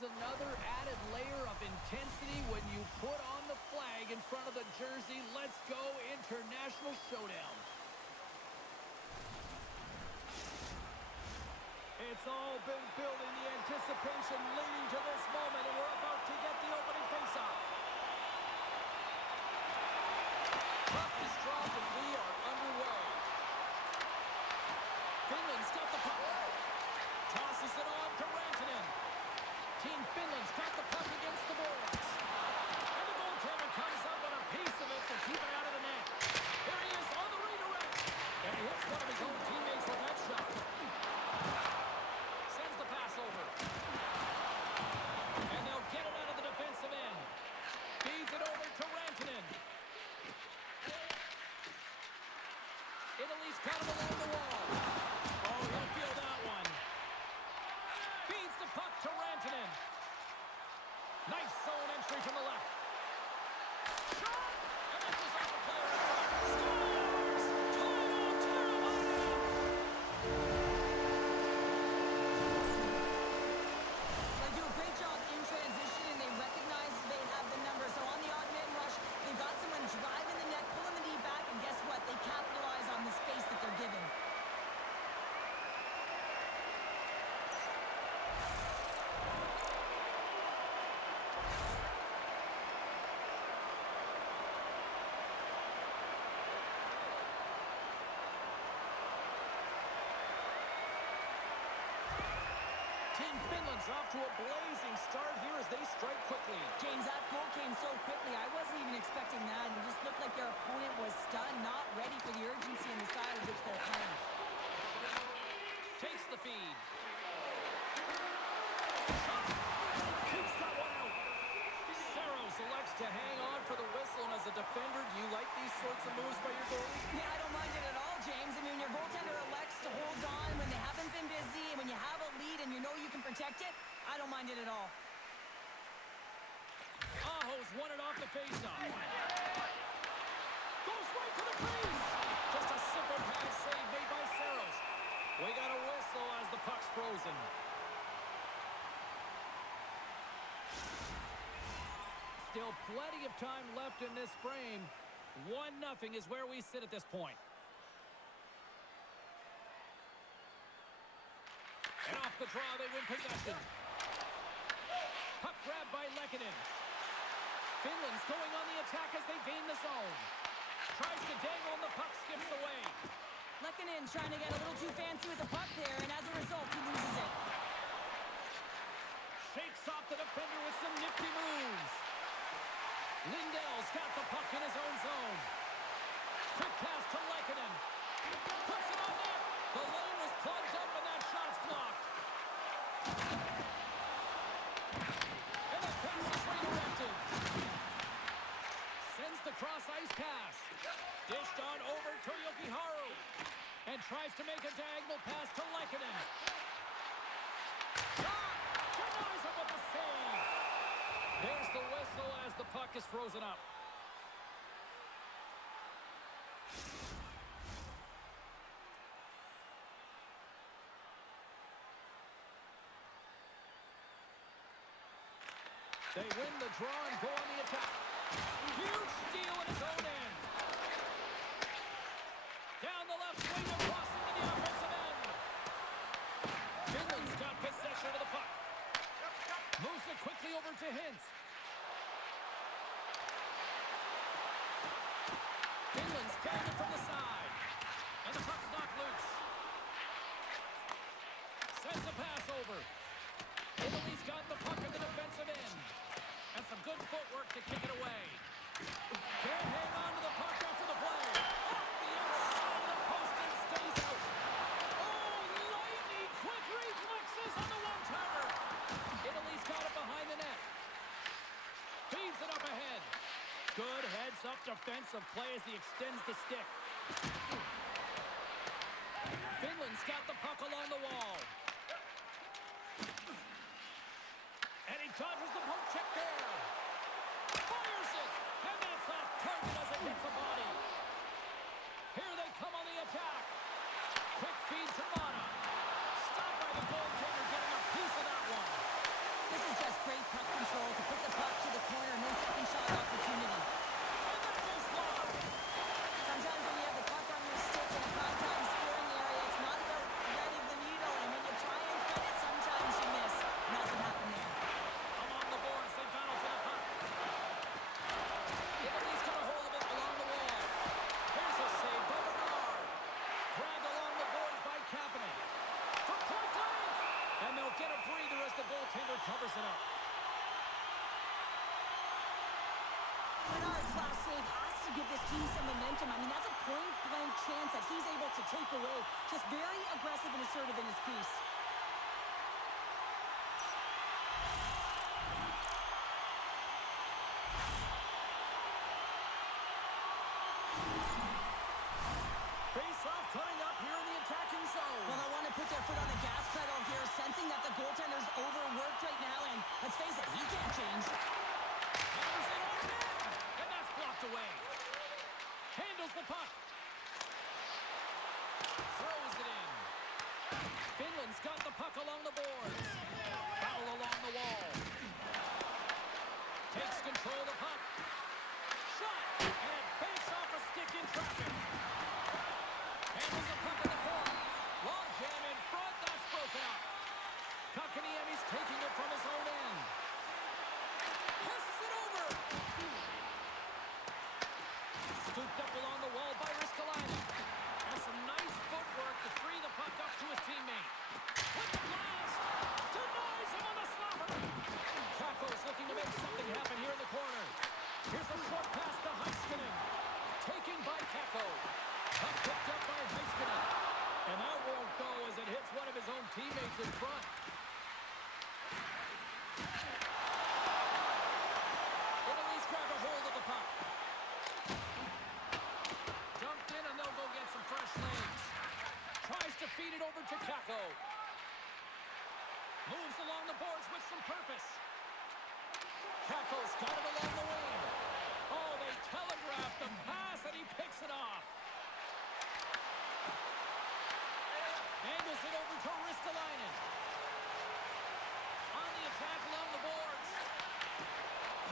brings another added layer of intensity when you put on the flag in front of the jersey. Let's go International Showdown. It's all been building, the anticipation leading to this moment, and we're about to get the opening faceoff. Puck is dropped, and we are underway. Finland's got the puck. Tosses it on to Rantanen. Team Finland's got the puck against the boards. And the goaltender comes up with a piece of it to keep it out of the net. There he is on the redirect. And he hits one of his own teammates with that shot. Sends the pass over. And they'll get it out of the defensive end. Feeds it over to Rantanen. Italy's got him along the wall. Oh, he'll feel that one. Feeds the puck to Rantanen. Nice zone entry from the left. Shot! And that was off the player in front. Scores! Total Teravainen! They do a great job in transition, and they recognize they have the number. So on the odd man rush, they've got someone driving the net, pulling the knee back, and guess what? They capitalize on the space that they're given. Team Finland's off to a blazing start here as they strike quickly. James, that goal came so quickly. I wasn't even expecting that. It just looked like their opponent was stunned, not ready for the urgency and the style of which they're playing. Takes the feed. Keeps that one out. Saros elects to hang on for the whistle, and as a defender, do you like these sorts of moves by your goalie? Yeah, I don't mind it at all, James. I mean, your goaltender elects to hold on when they haven't been busy, and when you have a lead and you know you can protect it, I don't mind it at all. Aho's won it off the faceoff. Goes right to the crease. Just a simple pass save made by Saros. We got a whistle as the puck's frozen. Still plenty of time left in this frame. 1-0 is where we sit at this point. And off the draw, they win possession. Puck grabbed by Lehkonen. Finland's going on the attack as they gain the zone. Tries to dangle and the puck skips away. Lehkonen's trying to get a little too fancy with the puck there, and as a result, he loses it. Shakes off the defender with some nifty moves. Lindell's got the puck in his own zone. Quick pass to Lehkonen. Puts it on net. The lane was plugged up and that shot's blocked. And the pass is redirected. Sends the cross-ice pass. Dished on over to Jokiharju. And tries to make a diagonal pass to Lehkonen. Shot! Denies him with the save. There's the whistle as the puck is frozen up. They win the draw and go on the attack. Huge steal in his own end. Down the left wing and crossing to the offensive end. Finland's got possession of the puck. Moves it quickly over to Hintz. Finland's carrying it from the side. And the puck's knocked loose. Sends a pass over. Italy's got the puck at the defensive end. And some good footwork to kick it away. Can't hang on to the puck after the play. Off the outside of the post and stays out. Oh, lightning quick reflexes on the one-timer. Italy's got it behind the net. Feeds it up ahead. Good heads-up defensive play as he extends the stick. Finland's got the puck along the wall. And he dodges the poke check there. Fires it. And that's off target as it hits a body. Here they come on the attack. Quick feed to Mata. Stopped by the goaltender, getting a piece of that one. This is just Bernard's last save has to give this team some momentum. I mean, that's a point-blank chance that he's able to take away. Just very aggressive and assertive in his crease. Face-off coming up here in the attacking zone. Well, they want to put their foot on the gas pedal here, sensing that the goaltender's overworked right now, and let's face it, he can't change. Hammers it on in, and that's blocked away. Handles the puck. Throws it in. Finland's got the puck along the boards. Foul along the wall. Takes control of the puck. Shot, and it banks off a stick in traffic. Handles the puck in the corner. Long jam in front, that's broken up. Kotkaniemi's taking it from his own end. Passes it over. Scooped up along the wall by Riskalainen. And some nice footwork to free the puck up to his teammate. With the blast. Denies him on the slapper. Kakko's looking to make something happen here in the corner. Here's a short pass to Heiskanen. Taken by Kakko. Puck picked up by Heiskanen. And that won't go as it hits one of his own teammates in front. Italy's grabbed a hold of the puck. Dumped in and they'll go get some fresh legs. Tries to feed it over to Kakko. Moves along the boards with some purpose. Kakko's got it along the wing. Oh, they telegraphed the pass and he picks it off. Angles it over to Ristolainen. On the attack along the boards.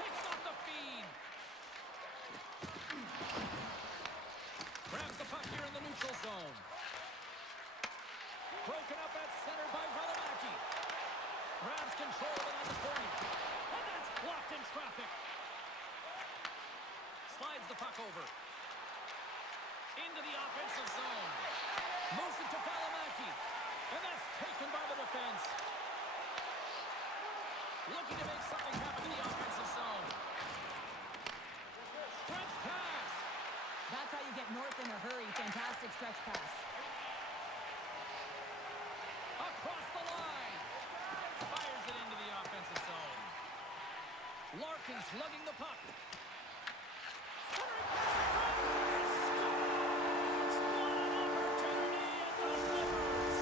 Picks up the feed. Grabs the puck here in the neutral zone. Broken up at center by Valimaki. Grabs control of it on the point. And that's blocked in traffic. Slides the puck over. Into the offensive zone. Moves it to Valimaki. And that's taken by the defense. Looking to make something happen in the offensive zone. Stretch pass. That's how you get north in a hurry. Fantastic stretch pass. Across the line. Fires it into the offensive zone. Larkin's lugging the puck. Centering pass in front. He scores! What an opportunity and delivers.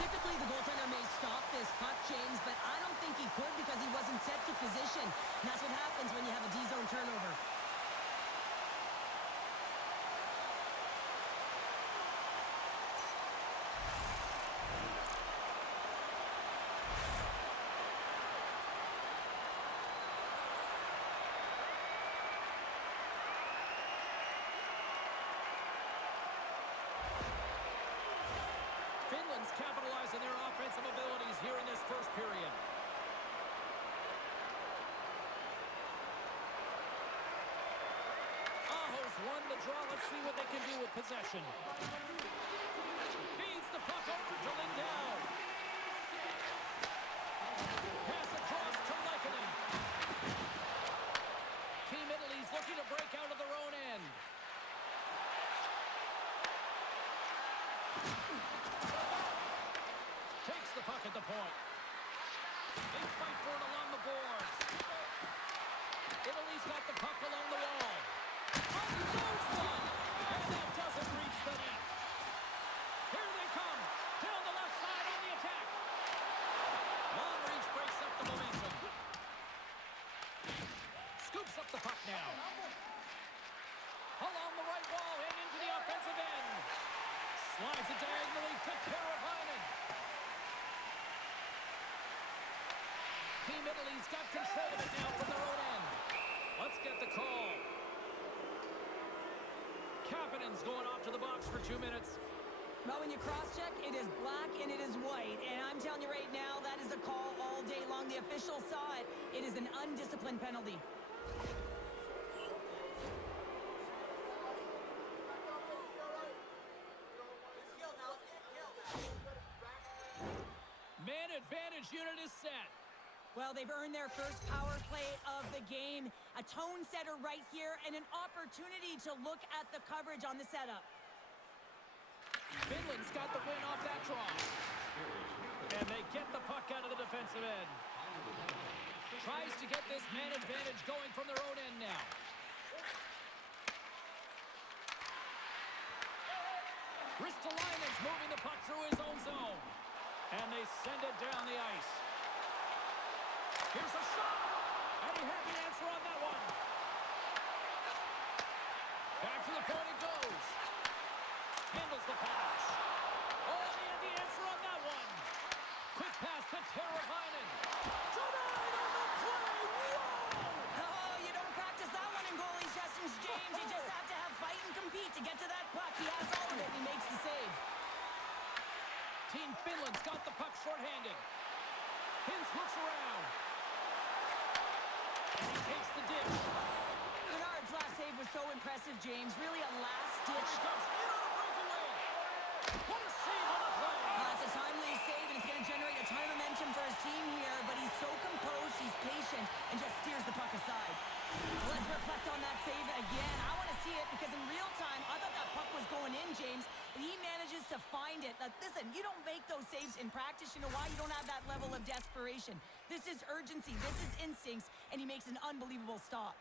Typically, the goaltender may stop this puck, James, but I don't think he could because he wasn't set to position. And that's what happens when you have a D-zone turnover. Finland's capitalizing their offensive abilities here in this first period. Aho's won the draw. Let's see what they can do with possession. Feeds the puck over to Lindell. Pass across to Lehkonen. Team Italy's looking to break out of their own end. Takes the puck at the point. They fight for it along the boards. Italy's got the puck along the wall. Unloads one, and that doesn't reach the net. Here they come, down the left side on the attack. Long reach breaks up the momentum. Scoops up the puck now. Along the right wall and into the offensive end. Slides it diagonally to Teravainen. Team Italy's got control of it now from their own end. Let's get the call. Kapanen's going off to the box for 2 minutes. Well, when you cross-check, it is black and it is white. And I'm telling you right now, that is a call all day long. The official saw it. It is an undisciplined penalty. advantage unit is set. Well, they've earned their first power play of the game. A tone setter right here and an opportunity to look at the coverage on the setup. Finland's got the win off that draw. And they get the puck out of the defensive end. Tries to get this man advantage going from their own end now. Ristolainen's moving the puck through his own zone. And they send it down the ice. Here's a shot. And he had the answer on that one. Back to the point it goes. Handles the pass. Oh, he had the answer on that one. Quick pass to Teravainen. Denied on the play. Whoa! Oh, you don't practice that one in goalie sessions, James. You just have to have fight and compete to get to that puck. He has all of it. He makes the save. Team Finland's got the puck shorthanded. Hintz looks around. And he takes the dish. Bernard's last save was so impressive, James. Really a last-ditch. Here he comes in on a breakaway. What a save on the play. It's a timely save, and it's going to generate a ton of momentum for his team here, but he's so composed, he's patient, and just steers the puck aside. Let's reflect on that save again. I want to see it because in real time, I thought that puck was going in, James, but he manages to find it. Listen, you don't make those saves in practice. You know why? You don't have that level of desperation. This is urgency. This is instincts, and he makes an unbelievable stop.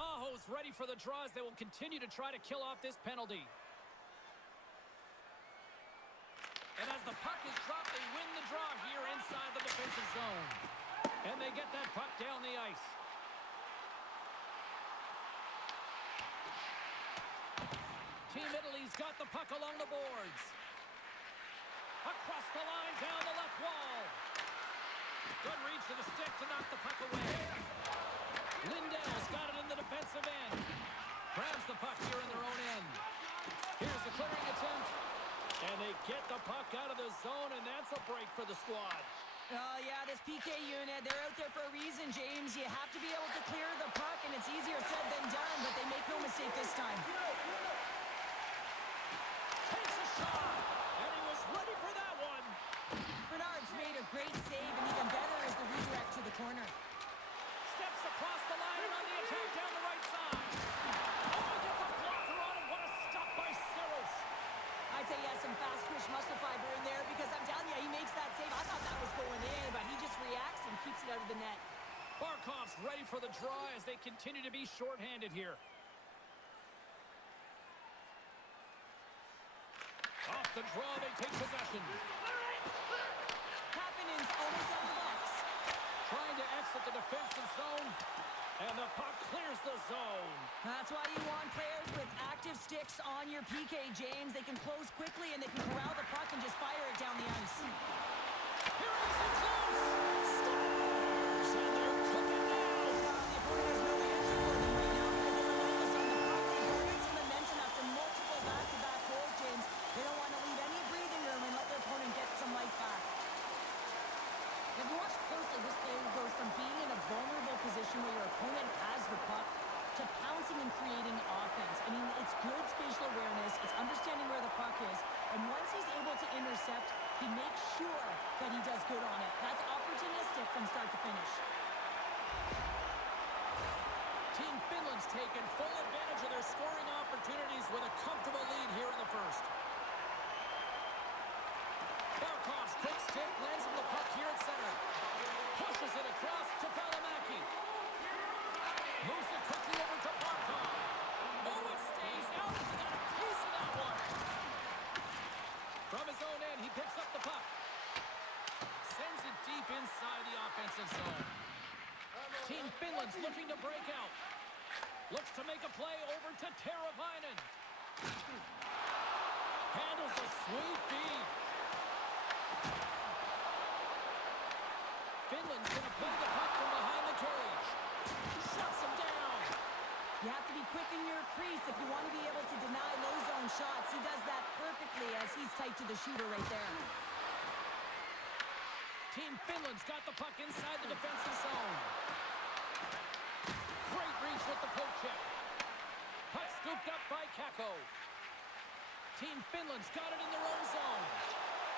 Aho's ready for the draws. They will continue to try to kill off this penalty. And as the puck is dropped, they win the draw here inside the defensive zone. And they get that puck down the ice. Team Italy's got the puck along the boards. Across the line, down the left wall. Good reach to the stick to knock the puck away. Lindell's got it in the defensive end. Grabs the puck here in their own end. Here's the clearing attempt. And they get the puck out of the zone, and that's a break for the squad. Oh, yeah, this PK unit, they're out there for a reason, James. You have to be able to clear the puck, and it's easier said than done, but they make no mistake this time. Takes a shot, and he was ready for that one. Bernard's made a great save, and even better is the redirect to the corner. Steps across the line and on the attack down the right side. Oh, he gets a blocker on it. What a stop by Silas. I'd say he has some fast twitch muscle fiber in there because I'm telling you, he makes that save. I thought that was going in, but he just reacts and keeps it out of the net. Barkov's ready for the draw as they continue to be shorthanded here. Off the draw, they take possession. Kapanen's almost out of the box. Trying to exit the defensive zone, and the puck clears the zone. That's why you want players with active sticks on your PK, James. They can close quickly, and they can corral the puck and just fire it down the ice. Here he is in close. Scores, and they're cooking now. The opponent has no answer for them right now because they're relentless on the puck. They garnered some momentum after multiple back-to-back goals, James. They don't want to leave any breathing room and let their opponent get some life back. If you watch closely, this player goes from being in a vulnerable position where your opponent has the puck to pouncing and creating offense. I mean, it's good spatial awareness. It's understanding where the puck is. And once he's able to intercept, he makes sure that he does good on it. That's opportunistic from start to finish. Team Finland's taken full advantage of their scoring opportunities with a comfortable lead here in the first. Barkov's quick stick lands him the puck here at center. Pushes it across to Valimaki. Moves it quickly over to Barkov. Oh, it stays out. He got a piece of that one. From his own end, he picks up the puck. Sends it deep inside the offensive zone. Team Finland's looking to break out. Looks to make a play over to Teravainen. Handles a sweet feed. Finland's going to play the puck from behind the cage. Shuts him down. You have to be quick in your crease if you want to be able to deny low zone shots. He does that perfectly as he's tight to the shooter right there. Team Finland's got the puck inside the defensive zone. Great Finch with the poke check. Puck scooped up by Kakko. Team Finland's got it in their own zone.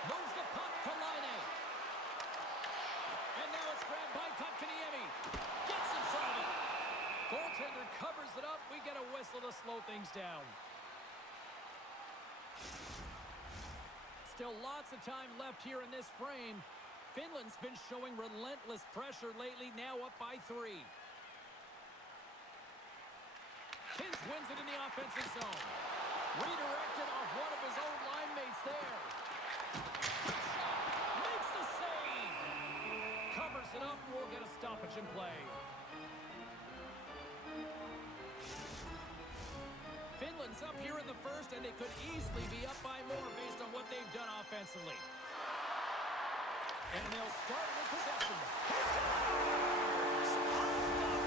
Moves the puck to Laine. And now it's grabbed by Kotkaniemi. Gets in front of it. Goaltender covers it up. We get a whistle to slow things down. Still lots of time left here in this frame. Finland's been showing relentless pressure lately, now up by 3. Kins wins it in the offensive zone. Redirected off one of his own line mates there. Quick shot. Makes the save. Covers it up. We'll get a stoppage in play. Finland's up here in the first, and they could easily be up by more based on what they've done offensively. And they'll start with possession. He scores! Off the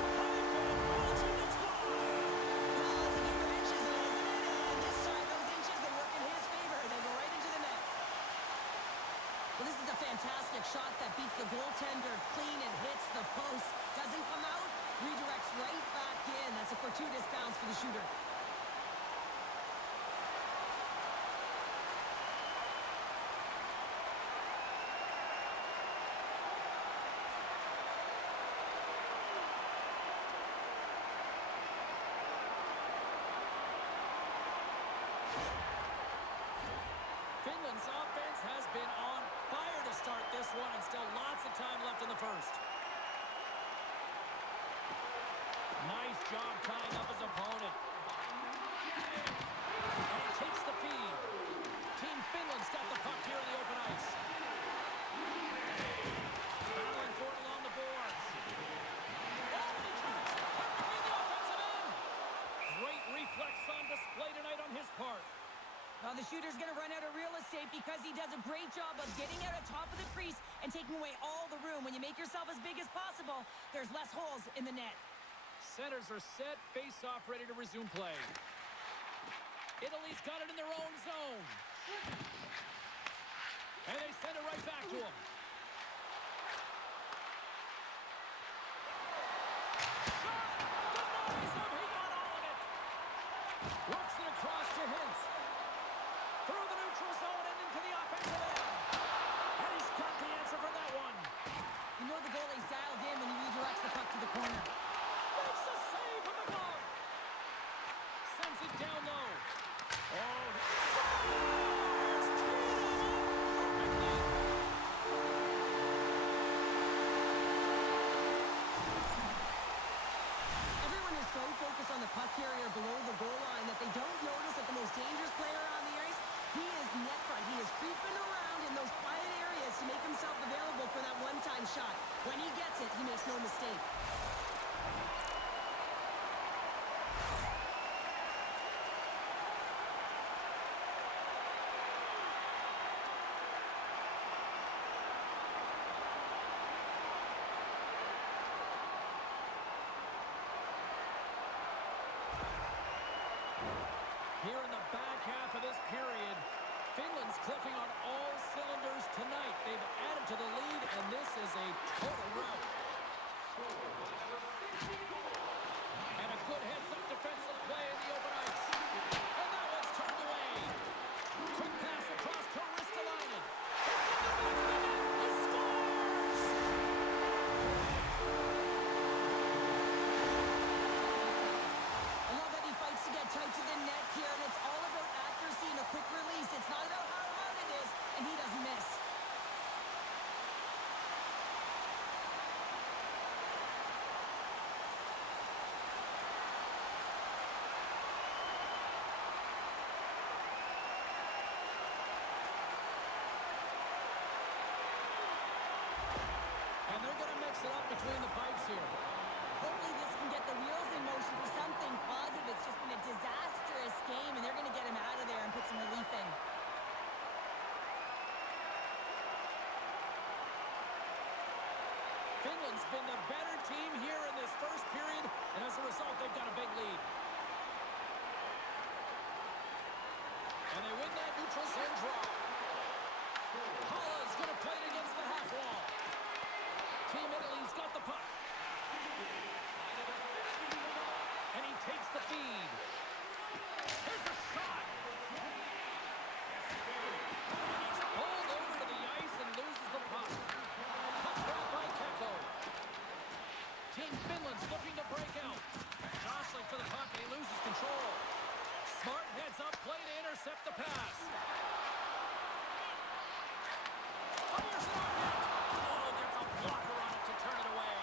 pipe and launching the try. Well, it's a game of inches, isn't it? And this time, those inches, they work in his favor. They go right into the net. Well, this is a fantastic shot that beats the goaltender clean and hits the post. Doesn't come out, redirects right back in. That's a fortuitous bounce for the shooter. Finland's offense has been on fire to start this one, and still lots of time left in the first. Nice job tying up his opponent. And he takes the feed. Team Finland's got the puck here in the open ice. Battling for it along the boards. Oh, he shoots perfectly in the offensive end. Great reflex on display tonight on his part. Now the shooter's going to run out of real estate because he does a great job of getting out on top of the crease and taking away all the room. When you make yourself as big as possible, there's less holes in the net. Centers are set, face-off ready to resume play. Italy's got it in their own zone. And they send it right back to him. Shot! Denies him! He got all of it! Works it across to Hintz. Through the neutral zone and into the offensive end. And he's got the answer for that one. You know the goalie's dialed in when he redirects the puck to the corner. Makes the save from the glove. Sends it down low. Oh, he scores! Perfectly. Everyone is so focused on the puck carrier below the goal line that they don't notice that the most dangerous player on the ice, he is net front. He is creeping around in those quiet areas to make himself available for that one-time shot. When he gets it, he makes no mistake. Here in the back half of this period, Finland's clicking on all cylinders tonight. They've added to the lead, and this is a total rout. And a good heads-up defensive play in the open ice. And that one's turned away. Quick pass across to Ristolainen. It's in the back of the net. He scores! I love that he fights to get tight to the net here, and it's all about accuracy and a quick release. It's not about how hard it is, and he doesn't miss. And they're going to mix it up between the pipes here. Hopefully this can get the wheels in motion for something positive. It's just been a disastrous game, and they're going to get him out of there and put some relief in. Finland's been the better team here in this first period, and as a result, they've got a big lead. And they win that neutral zone draw. Halla's going to play it against the half wall. Team Italy's got the puck. takes the feed. Here's a shot. He's pulled over to the ice and loses the puck. Puck grabbed by Keko. Team Finland's looking to break out. Jostling for the puck, and he loses control. Smart heads up play to intercept the pass. Fires it on net. Oh, gets a blocker on it to turn it away.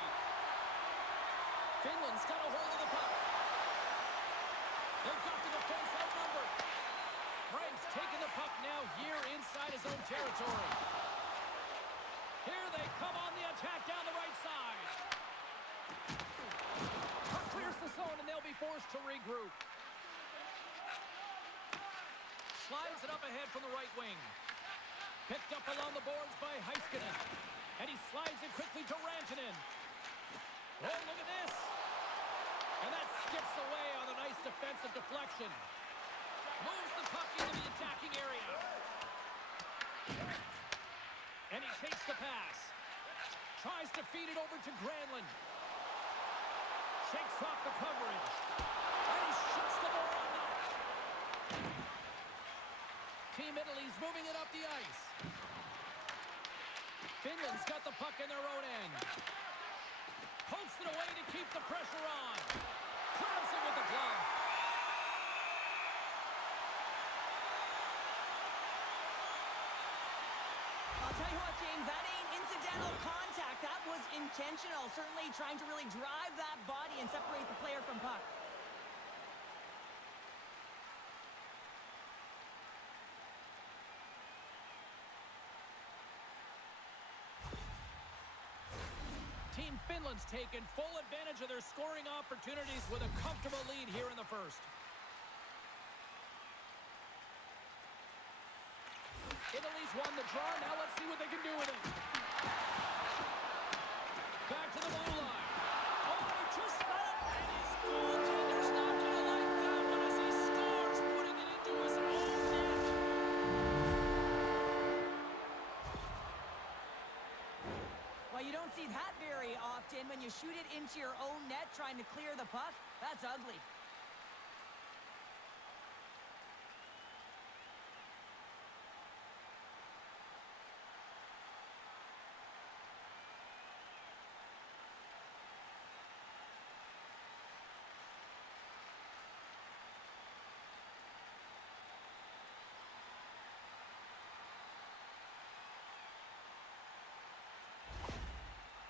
Finland's got a hold of the puck. They've got the defense outnumbered. Frank's taking the puck now here inside his own territory. Here they come on the attack down the right side. Puck clears the zone, and they'll be forced to regroup. Slides it up ahead from the right wing. Picked up along the boards by Heiskanen. And he slides it quickly to Rantanen. Oh, look at this. And that skips away on a nice defensive deflection. Moves the puck into the attacking area. And he takes the pass. Tries to feed it over to Granlund. Shakes off the coverage. And he shuts the door on that. Team Italy's moving it up the ice. Finland's got the puck in their own end. Pokes it away to keep the pressure on. Grabs it with the glove. I'll tell you what, James, that ain't incidental contact. That was intentional. Certainly trying to really drive that body and separate the player from puck. Team Finland's taken full advantage of their scoring opportunities with a comfortable lead here in the first. Italy's won the draw. Now let's see what they can do with it. Back to the blue line. Oh, he just got it. And his goaltender's not going to like that one as he scores, putting it into his own net. Well, you don't see that very often when you shoot it into your own net trying to clear the puck. That's ugly.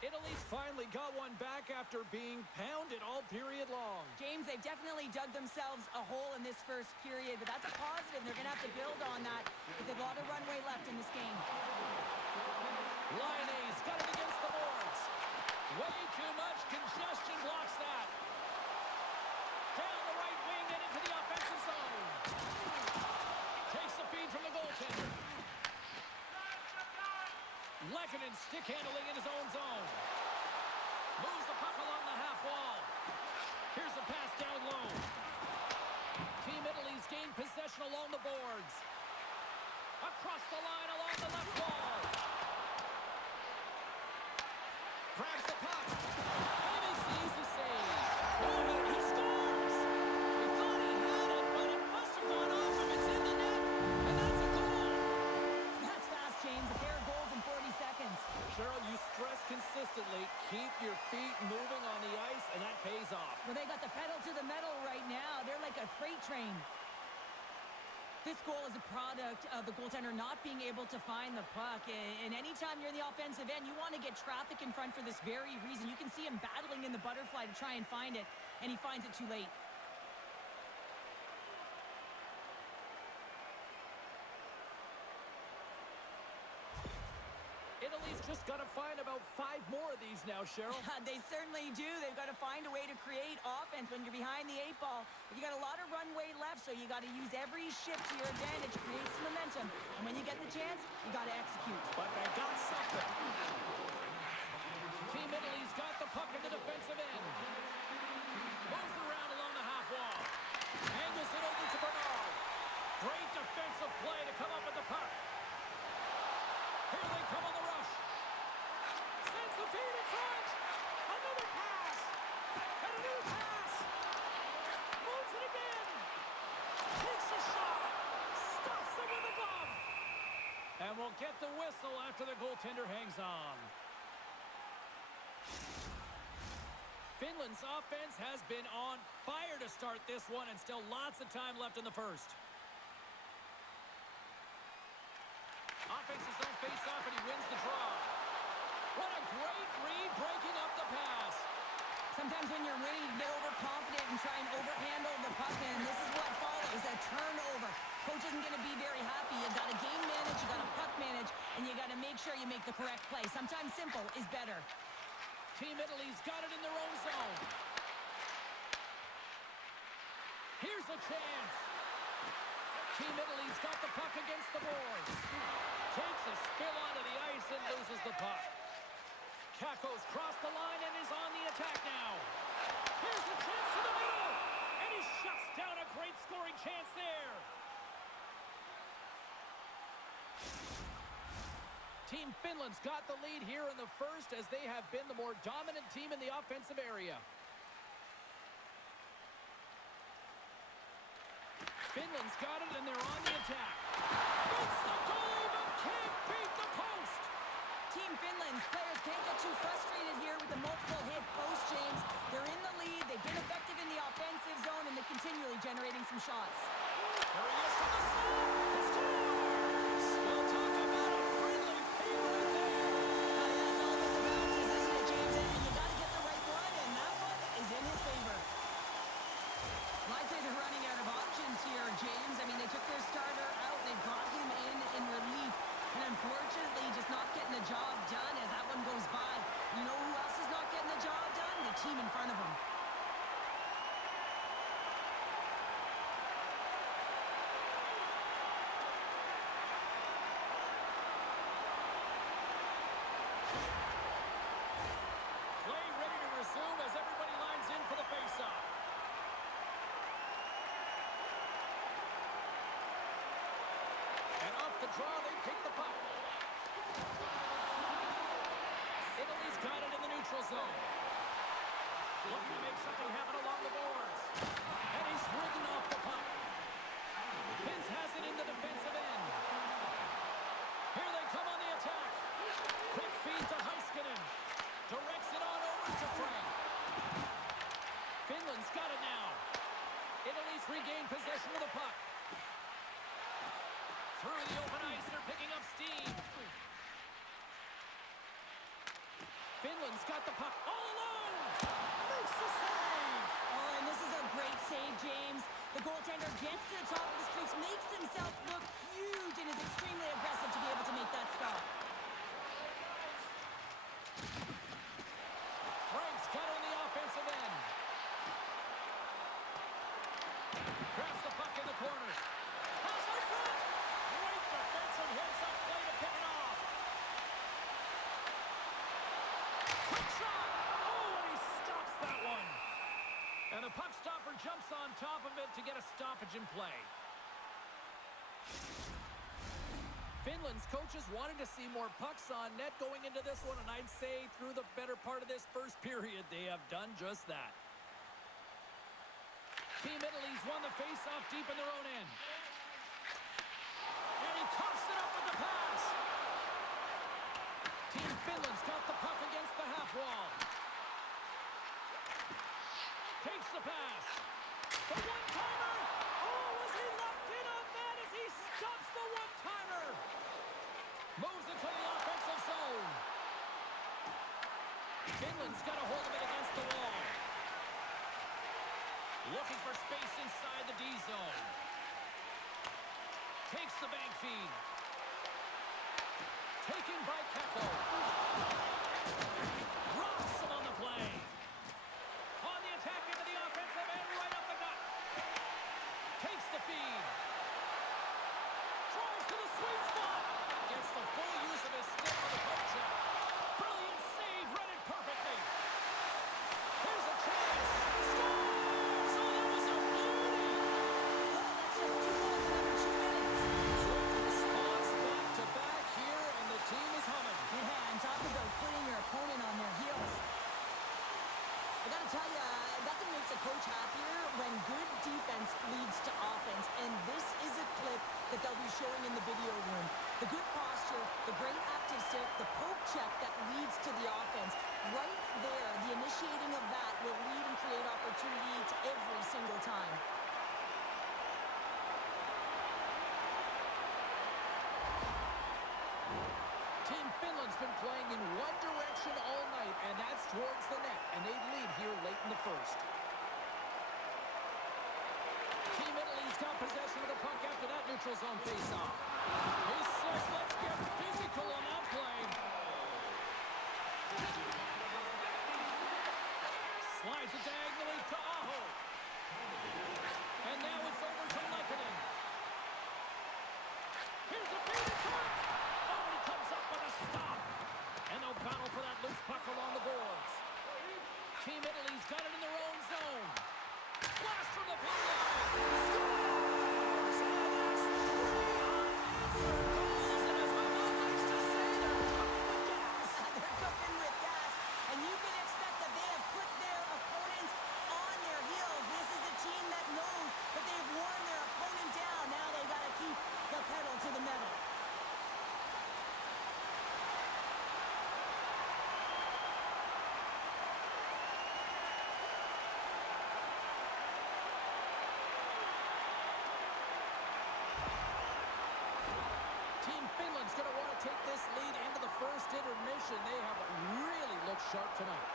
Italy's finally got one back after being pounded all period long. James, they've definitely dug themselves a hole in this first period, but that's a positive. They're going to have to build on that with a lot of runway left in this game. Line A's got it against the boards. Way too much congestion blocks that. Down the right wing and into the offensive zone. Takes the feed from the goaltender. Lehkonen stick handling in his own zone. Moves the puck along the half wall. Here's a pass down low. Team Italy's gained possession along the boards. Across the line along the left wall. Grabs the puck. And he sees the save. Oh, he scores! He thought he had it, but it must have gone off him. It's in the net, and that's a goal. That's fast, James. A pair of goals in 40 seconds. Cheryl, you stress consistently, keep your feet moving on the ice, and that pays off. Well, they got the pedal to the metal right now. They're like a freight train. This goal is a product of the goaltender not being able to find the puck. And anytime you're in the offensive end, you want to get traffic in front for this very reason. You can see him battling in the butterfly to try and find it, and he finds it too late. Italy's just got to find about 5 more of these now, Cheryl. They certainly do. They've got to find a way to create offense when you're behind the 8 ball. But you got a lot of runway left, so you got to use every shift to your advantage, create some momentum. And when you get the chance, you got to execute. But they got something. Team Italy's got the puck in the defensive end. Moves around along the half wall. Angles it over to Bernard. Great defensive play to come up with the puck. Here they come on the rush. Sends the feed in front. Another pass. And a new pass. And we'll get the whistle after the goaltender hangs on. Finland's offense has been on fire to start this one, and still lots of time left in the first. Offense's own face-off, and he wins the draw. What a great read, breaking up the pass. Sometimes when you're winning, you get overconfident and try and overhandle the puck, and this is what follows, a turnover. Coach isn't going to be very happy. You got to game manage, you got to puck manage, and you got to make sure you make the correct play. Sometimes simple is better. Team Italy's got it in their own zone. Here's a chance. Team Italy's got the puck against the boards. Takes a spill onto the ice and loses the puck. Kakko's crossed the line and is on the attack now. Here's a chance to the middle. And he shuts down a great scoring chance there. Team Finland's got the lead here in the first, as they have been the more dominant team in the offensive area. Finland's got it, and they're on the attack. It's the goalie, but can't beat the post. Team Finland's players can't get too frustrated here with the multiple hit post, James. They're in the lead, they've been effective in the offensive zone, and they're continually generating some shots. There he is from the side. He scores! We'll talk about a friendly favorite there. That's all about the bounces, isn't it, James? And you got to get the right one, and that one is in his favor. Well, I'd say they're running out of options here, James. I mean, they took their starter out, they brought him in relief, and unfortunately just not getting the job done as that one goes by. You know who else is not getting the job done? The team in front of them. Play ready to resume as everybody lines in for the face-off. And off the draw, they pick the puck. Italy's got it in the neutral zone. Looking to make something happen along the boards. And he's ridden off the puck. Pins has it in the defensive end. Here they come on the attack. Quick feed to Heiskanen. Directs it on over to Frank. Finland's got it now. Italy's regained possession of the puck. Through the open ice, they're picking up steam. Finland's got the puck all alone. Makes the save. Oh, and this is a great save, James. The goaltender gets to the top of his crease, makes himself look huge, and is extremely aggressive to be able to make that stop. Frank's got it in the offensive end. Grabs the puck in the corner. Pass in front. Great defensive heads-up play to pick it off. Quick shot. Oh, and he stops that one. And the puck stopper jumps on top of it to get a stoppage in play. Finland's coaches wanted to see more pucks on net going into this one, and I'd say through the better part of this first period, they have done just that. Team Italy's won the face-off deep in their own end. And he coughs it up with the pass. Team Finland's got the puck against the half wall. Takes the pass. The one-timer. Oh, was he locked in on that as he stops the one-timer? Moves it to the offensive zone. Finland's got a hold of it against the wall. Looking for space inside the D zone. Takes the bank feed. Taken by Kakko. Rocks him on the play. On the attack into the offensive end, right up the gut. Takes the feed. Drives to the sweet spot. Gets the full use of his stick on the poke check. Brilliant save, read it perfectly. Here's a chance. Score! So that was a beauty. Oh, that's just 2 goals in under 2 minutes. Quick response back to back here, and the team is humming. Yeah, and talk about putting your opponent on their heels. I gotta tell you, nothing makes a coach happier when good defense leads to offense, and this is showing in the video room. The good posture, the great active stick, the poke check that leads to the offense. Right there, the initiating of that will lead and create opportunities every single time. Team Finland's been playing in one direction all night, and that's towards the net, and they lead here late in the first. Team Italy's got possession of the puck after that neutral zone faceoff. He says, let's get physical on that play. Slides it diagonally to Aho. And now it's over to Lehkonen. Here's a feed to Turk. Oh, he comes up with a stop. And they'll battle for that loose puck along the boards. Team Italy's got it in their own zone. Blast from the blue line. Scores! And that's 3 unanswered goals. And as my mom likes to say, they're cooking with gas. They're cooking with gas. And you can expect that they have put their opponents on their heels. This is a team that knows that they've worn their opponent down. Now they've got to keep the pedal to the metal. Team Finland's going to want to take this lead into the first intermission. They have really looked sharp tonight.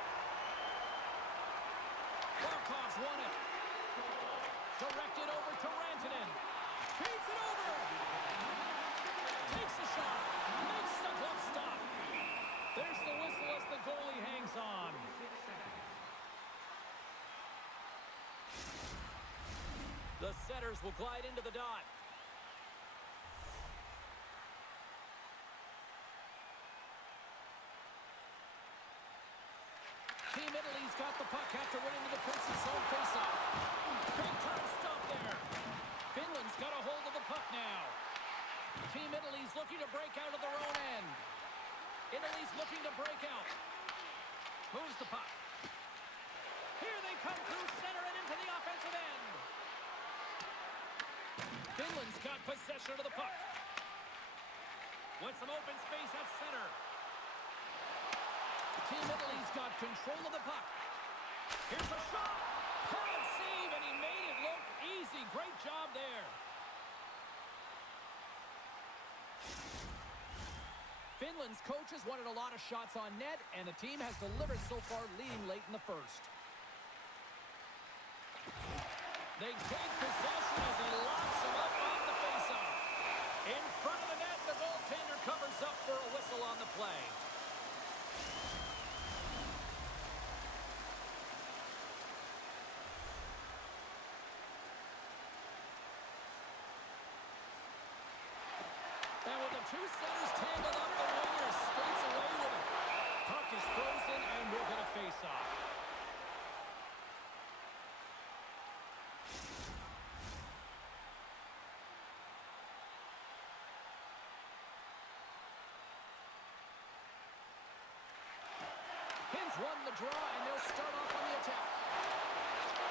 Barkov's won it. Directed over to Rantanen. Feeds it over. Takes the shot. Makes the glove stop. There's the whistle as the goalie hangs on. The setters will glide into the dot. Team Italy's got the puck after winning the defensive zone faceoff. Big time stop there. Finland's got a hold of the puck now. Team Italy's looking to break out of their own end. Italy's looking to break out. Moves the puck. Here they come through center and into the offensive end. Finland's got possession of the puck. With some open space at center. Team Italy's got control of the puck. Here's a shot. Pad save, and he made it look easy. Great job there. Finland's coaches wanted a lot of shots on net, and the team has delivered so far, leading late in the first. They take possession as he locks him up on the faceoff. In front of the net, the goaltender covers up for a whistle on the play. And with the two centers tangled up, the winger skates away with it. Puck is frozen, and we'll get a face-off. Hins won the draw, and they'll start off on the attack.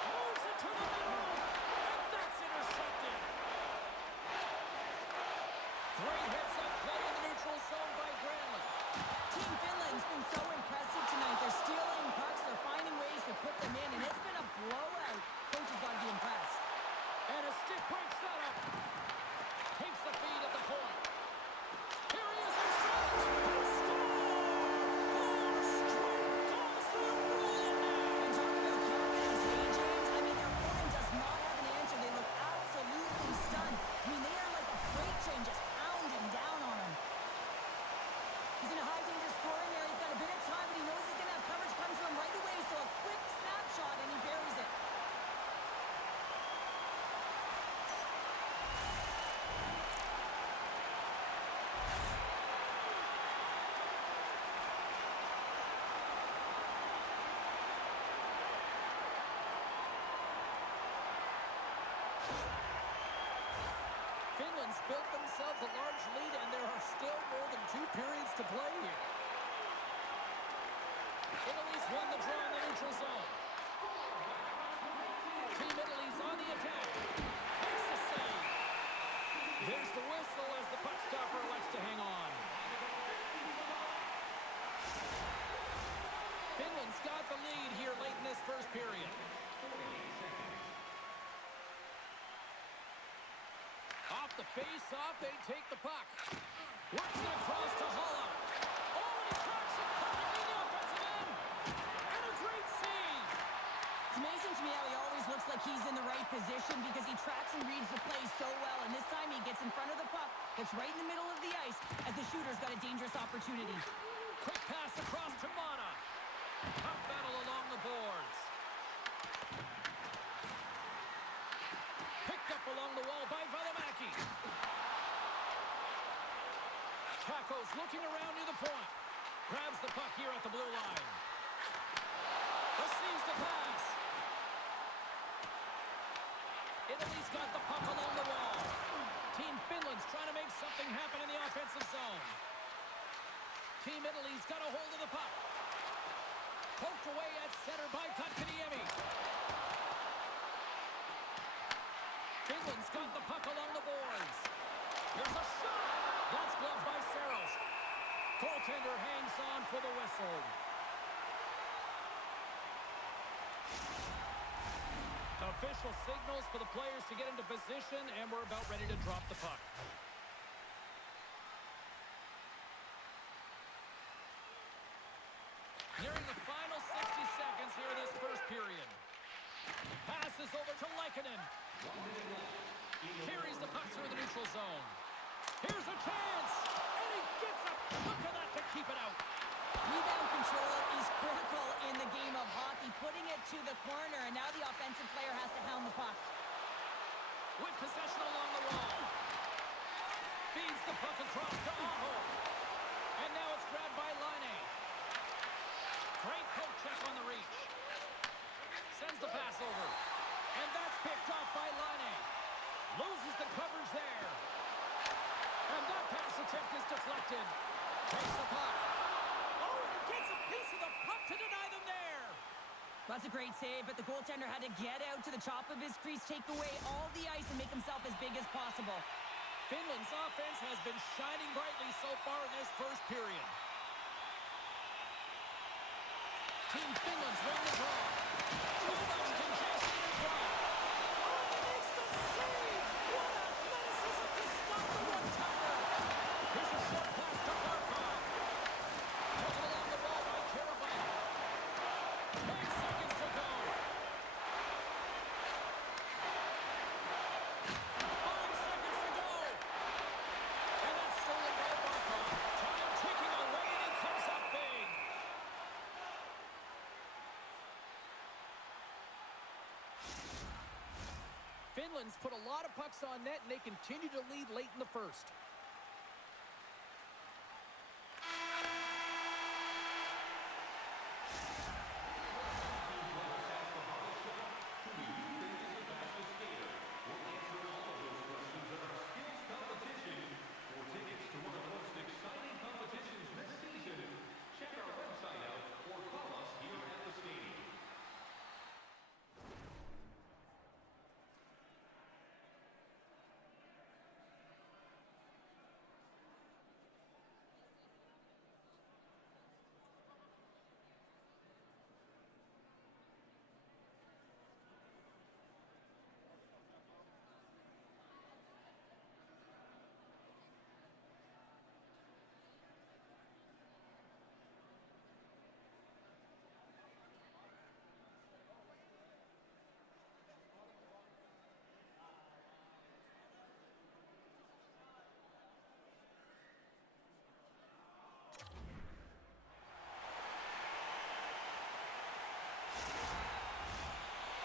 Moves it to the middle, and that's intercepted. Great heads-up play in the neutral zone by Granlund. Team Finland's been so impressive tonight. They're stealing pucks. They're finding ways to put them in, and it's been a blowout. Coach has got to be impressed. And a stick break setup. Takes the feed at the point. Here he is in front. He scores! 4 straight goals. They're rolling now. And talk about confidence, hey, James? I mean, their opponent does not have an answer. They look absolutely stunned. I mean, they are like a freight train just pounding down on him. He's in a high danger scoring area. He's got a bit of time, but he knows he's going to have coverage come to him right away. So a quick snapshot, and he buries it. Finland's built themselves a large lead, and there are still more than 2 periods to play here. Italy's won the draw in the neutral zone. Team Italy's on the attack. Makes the save. There's the whistle, Face-off, they take the puck. Works it across to Holla. Oh, and he tracks it perfectly in the offensive end. And a great save. It's amazing to me how he always looks like he's in the right position because he tracks and reads the play so well. And this time he gets in front of the puck. It's right in the middle of the ice as the shooter's got a dangerous opportunity. Quick pass across to Mata. Puck battle along the boards. Picked up along the wall by Valimaki. Kakos looking around near the point. Grabs the puck here at the blue line. Receives the pass. Italy's got the puck along the wall. Team Finland's trying to make something happen in the offensive zone. Team Italy's got a hold of the puck. Poked away at center by Kotkaniemi. Finland's got the puck along the boards. Here's a shot. That's gloved by Saros. Goaltender hangs on for the whistle. Official signals for the players to get into position, and we're about ready to drop the puck. Nearing the final 60 seconds here in this first period. Passes over to Lehkonen. Carries the puck through the neutral zone. Here's a chance! And he gets a hook of that to keep it out. Rebound control is critical in the game of hockey. Putting it to the corner, and now the offensive player has to hound the puck. With possession along the wall. Feeds the puck across to Aho. And now it's grabbed by Laine. Great poke check on the reach. Sends the pass over. And that's picked off by Laine. Loses the coverage there. And that pass attempt is deflected. Takes the puck. Oh, and he gets a piece of the puck to deny them there. That's a great save, but the goaltender had to get out to the top of his crease, take away all the ice, and make himself as big as possible. Finland's offense has been shining brightly so far in this first period. Team Finland's ready to draw. Too much congestion in front. Oh, he makes the save! What athleticism to stop the one-timer! Here's a short pass to Barkov. Taken along the wall by Carabin. 10 seconds to go. 5 seconds to go. And that's stolen by Barkov. Time ticking away, and it comes up big. Finland's put a lot of pucks on net, and they continue to lead late in the first.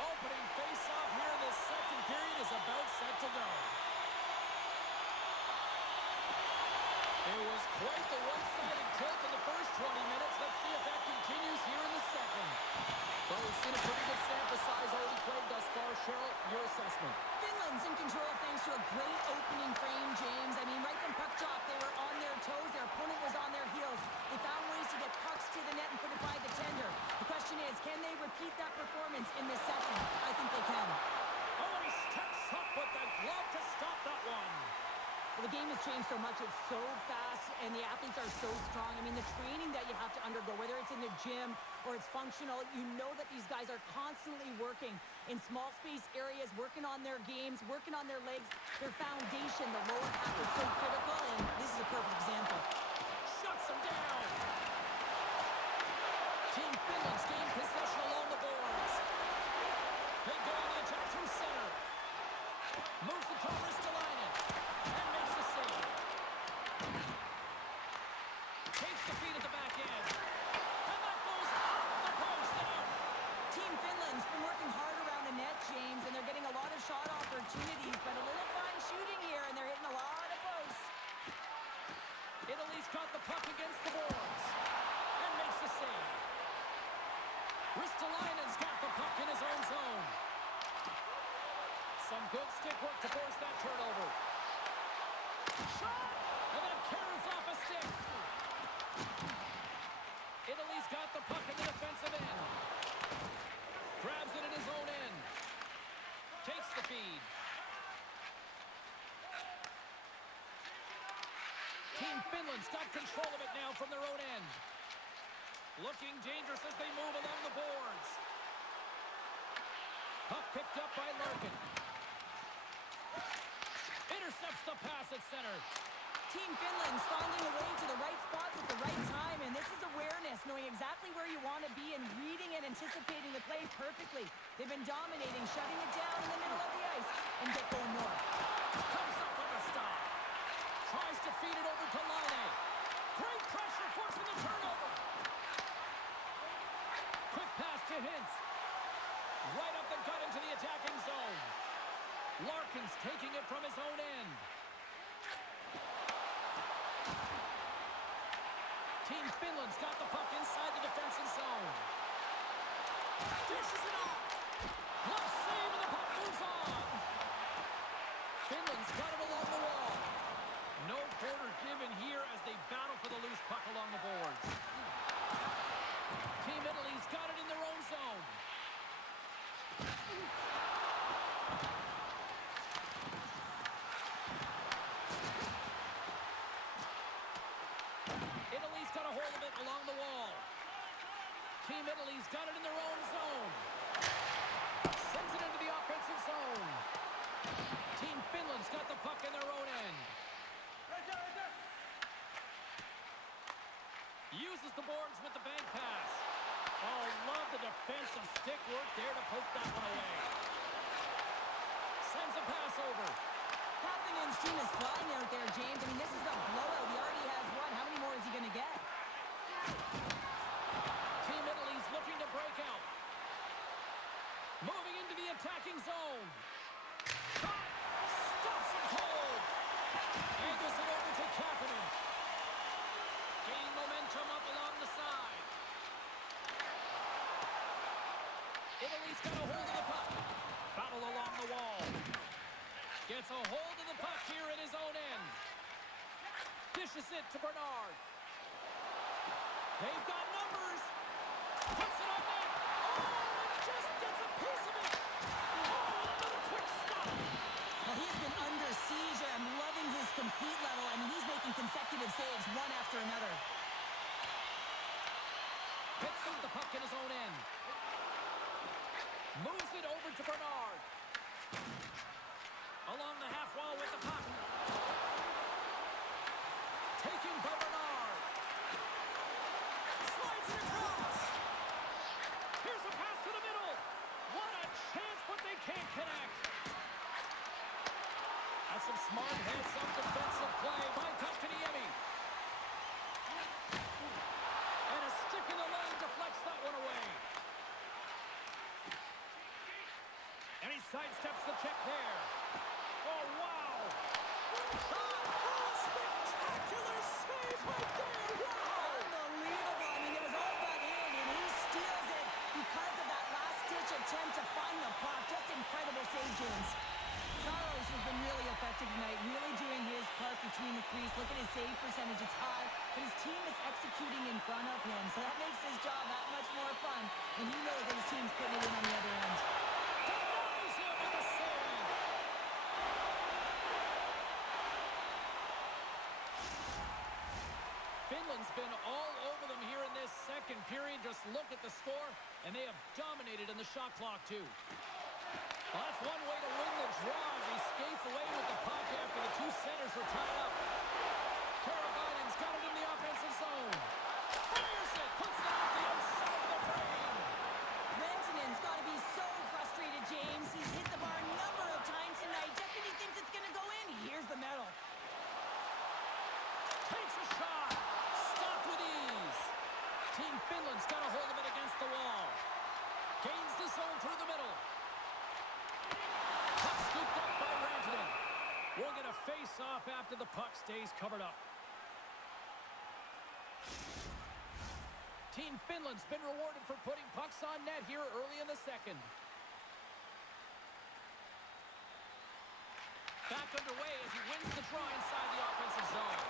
Opening face-off here in the second period is about set to go. It was quite the one-sided tilt in the first 20 minutes. Let's see if that continues here in the second. Well, we've seen a pretty good sample size already played thus far. Cheryl, your assessment. Finland's in control thanks to a great opening frame, James. I mean, right from puck drop, they were on their toes. Their opponent was on their heels. They found ways to get pucks to the net and put it by the tender. The question is, can they repeat that performance in this second? I think they can. Oh, and he steps up with the glove to stop that one. Well, the game is changed so much. It's so fast, and the athletes are so strong. I mean, the training that you have to undergo, whether it's in the gym or it's functional, you know that these guys are constantly working in small space areas, working on their games, working on their legs, their foundation. The lower half is so critical, and this is a perfect example. Shuts him down. Team Finland's gained possession along the boards. They go on the attack through center. Moves the ball to Stalainen and makes the save. Takes the feed at the back end. And that goes off the post and out. Team Finland's been working hard around the net, James, and they're getting a lot of shot opportunities, but a little fine shooting here, and they're hitting a lot of posts. Italy's got the puck against the boards and makes the save. Ristolainen's got the puck in his own zone. Some good stick work to force that turnover. Shot! And then carries off a stick. Italy's got the puck in the defensive end. Grabs it in his own end. Takes the feed. Team Finland's got control of it now from their own end. Looking dangerous as they move along the boards. Puck picked up by Larkin. Intercepts the pass at center. Team Finland's finding a way to the right spots at the right time, and this is awareness, knowing exactly where you want to be and reading and anticipating the play perfectly. They've been dominating, shutting it down in the middle of the ice, and get going north. Comes up with a stop. Tries to feed it over to Laine. Great pressure forcing the turnover. Quick pass to Hintz. Right up the gut into the attacking zone. Larkin's taking it from his own end. Team Finland's got the puck inside the defensive zone. Dishes it off. Glove save and the puck moves on. Finland's got it along the wall. No quarter given here as they battle for the loose puck along the boards. Team Italy's got it in their own zone. Italy's got a hold of it along the wall. Team Italy's got it in their own zone. Sends it into the offensive zone. Team Finland's got the puck in their own end. Right there. Uses the boards with the bank pass. Oh, love the defensive stick work there to poke that one away. Sends a pass over. Pappinen's team is flying out there, James. I mean, this is a blowout. He already has one. How many more is he going to get? Team Italy's looking to break out. Moving into the attacking zone. Shot! Stops him cold. Angles it over to Kapanen. Gain momentum up along the side. Italy's got a hold of the puck. Battle along the wall. Gets a hold of the puck here in his own end. Dishes it to Bernard. They've got numbers. Puts it on net. Oh, and just gets a piece of it. Oh, and another quick stop. Well, he's been under siege. I'm loving his compete level. I mean, he's making consecutive saves one after another. Picks up the puck in his own end. Moves it over to Bernard. Along the half wall with the puck. Taken by Bernard. Slides it across. Here's a pass to the middle. What a chance, but they can't connect. That's some smart heads-up defensive play by Kotkaniemi. And a stick in the lane deflects that one away. And he sidesteps the check there. Oh, wow. Shot. Oh, spectacular save right there. Wow. Unbelievable. I mean, it was all but in, and he steals it because of that last-ditch attempt to find the puck. Just incredible save, James. Saros has been really effective tonight, really doing his part between the crease. Look at his save percentage. It's high, but his team is executing in front of him, so that makes his job that much more fun, and he knows that his team's putting it in on the other end. Denies him with the save. Finland's been all over them here in this second period. Just look at the score, and they have dominated in the shot clock, too. Well, that's one way to win the draw as he skates away with the puck after the two centers were tied up. Karavainen's got it in the offensive zone. Fires it, puts it off the outside of the frame. Rantanen's got to be so frustrated, James. He's hit the bar a number of times tonight just when he thinks it's going to go in. Here's the medal. Takes a shot. Stopped with ease. Team Finland's got a hold of it against the wall. Gains the zone through the middle. Puck scooped up by Rantanen. We'll get a face-off after the puck stays covered up. Team Finland's been rewarded for putting pucks on net here early in the second. Back underway as he wins the draw inside the offensive zone.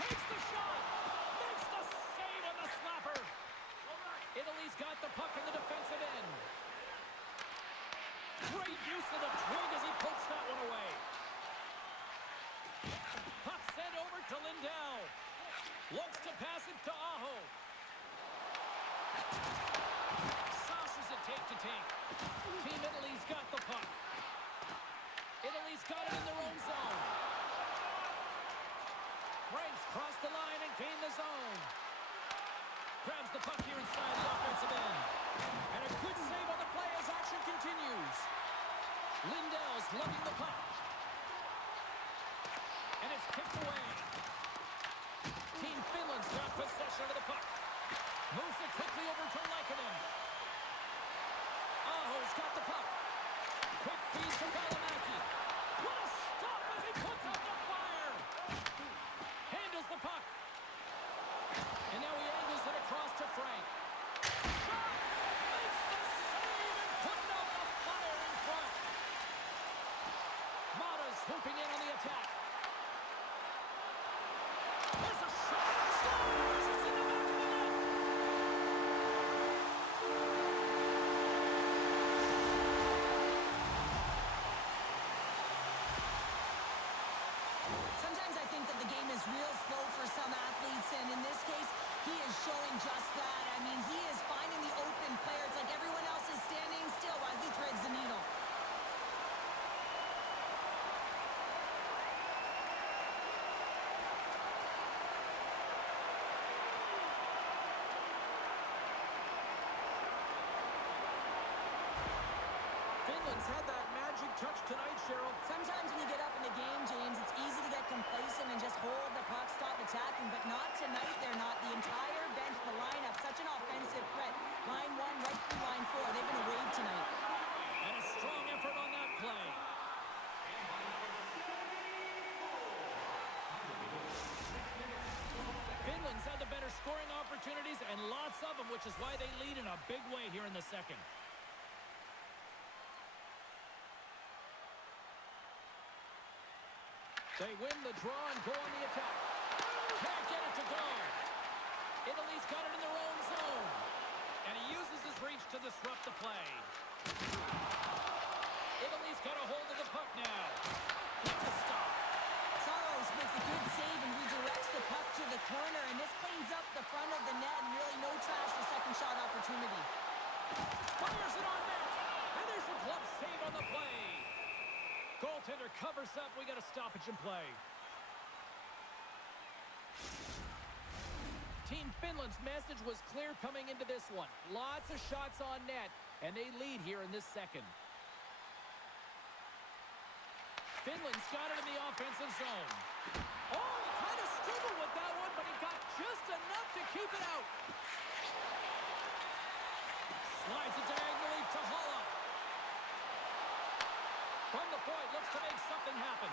Takes the shot. Makes the save on the slapper. Italy's got the puck in the defensive end. Great use of the trig as he puts that one away. Puck sent over to Lindell. Looks to pass it to Aho. Saucers it take to take. Team Italy's got the puck. Italy's got it in their own zone. Franks crossed the line and gained the zone. Grabs the puck here inside the offensive end. And a good save on the play as action continues. Lindell's lugging the puck. And it's kicked away. Team Finland's got possession of the puck. Moves it quickly over to Lankinen. Aho's got the puck. Quick feed to Valimaki. What a stop as he puts out the fire. Handles the puck. And now he angles it across to Frank. Shot! Makes the save and putting out the fire in front. Mata's swooping in on the attack. There's a shot. Scores! It's in the back of the net. Sometimes I think that the game is real slow for some athletes, and in this case, he is showing just that. I mean, he is finding the open player. It's like everyone else is standing still while he threads the needle. Finland's had that magic touch tonight, Cheryl. Sometimes when you get up in the game, James, it's easy to get complacent and just hold the puck, stop attacking, but not tonight. They're not. The entire bench, the lineup, such an offensive threat. Line 1 right through line 4. They've been a wave tonight. And a strong effort on that play. Finland's had the better scoring opportunities and lots of them, which is why they lead in a big way here in the second. They win the draw and go on the attack. Can't get it to go. Italy's got it in their own zone. And he uses his reach to disrupt the play. Italy's got a hold of the puck now. With the stop. Saros makes a good save and redirects the puck to the corner, and this cleans up the front of the net, and really no trash for second shot opportunity. Fires it on net. And there's a glove save on the play. Goaltender covers up. We got a stoppage in play. Team Finland's message was clear coming into this one. Lots of shots on net, and they lead here in this second. Finland's got it in the offensive zone. Oh, he kind of struggled with that one, but he got just enough to keep it out. Slides it diagonally to Holla. From the point, looks to make something happen.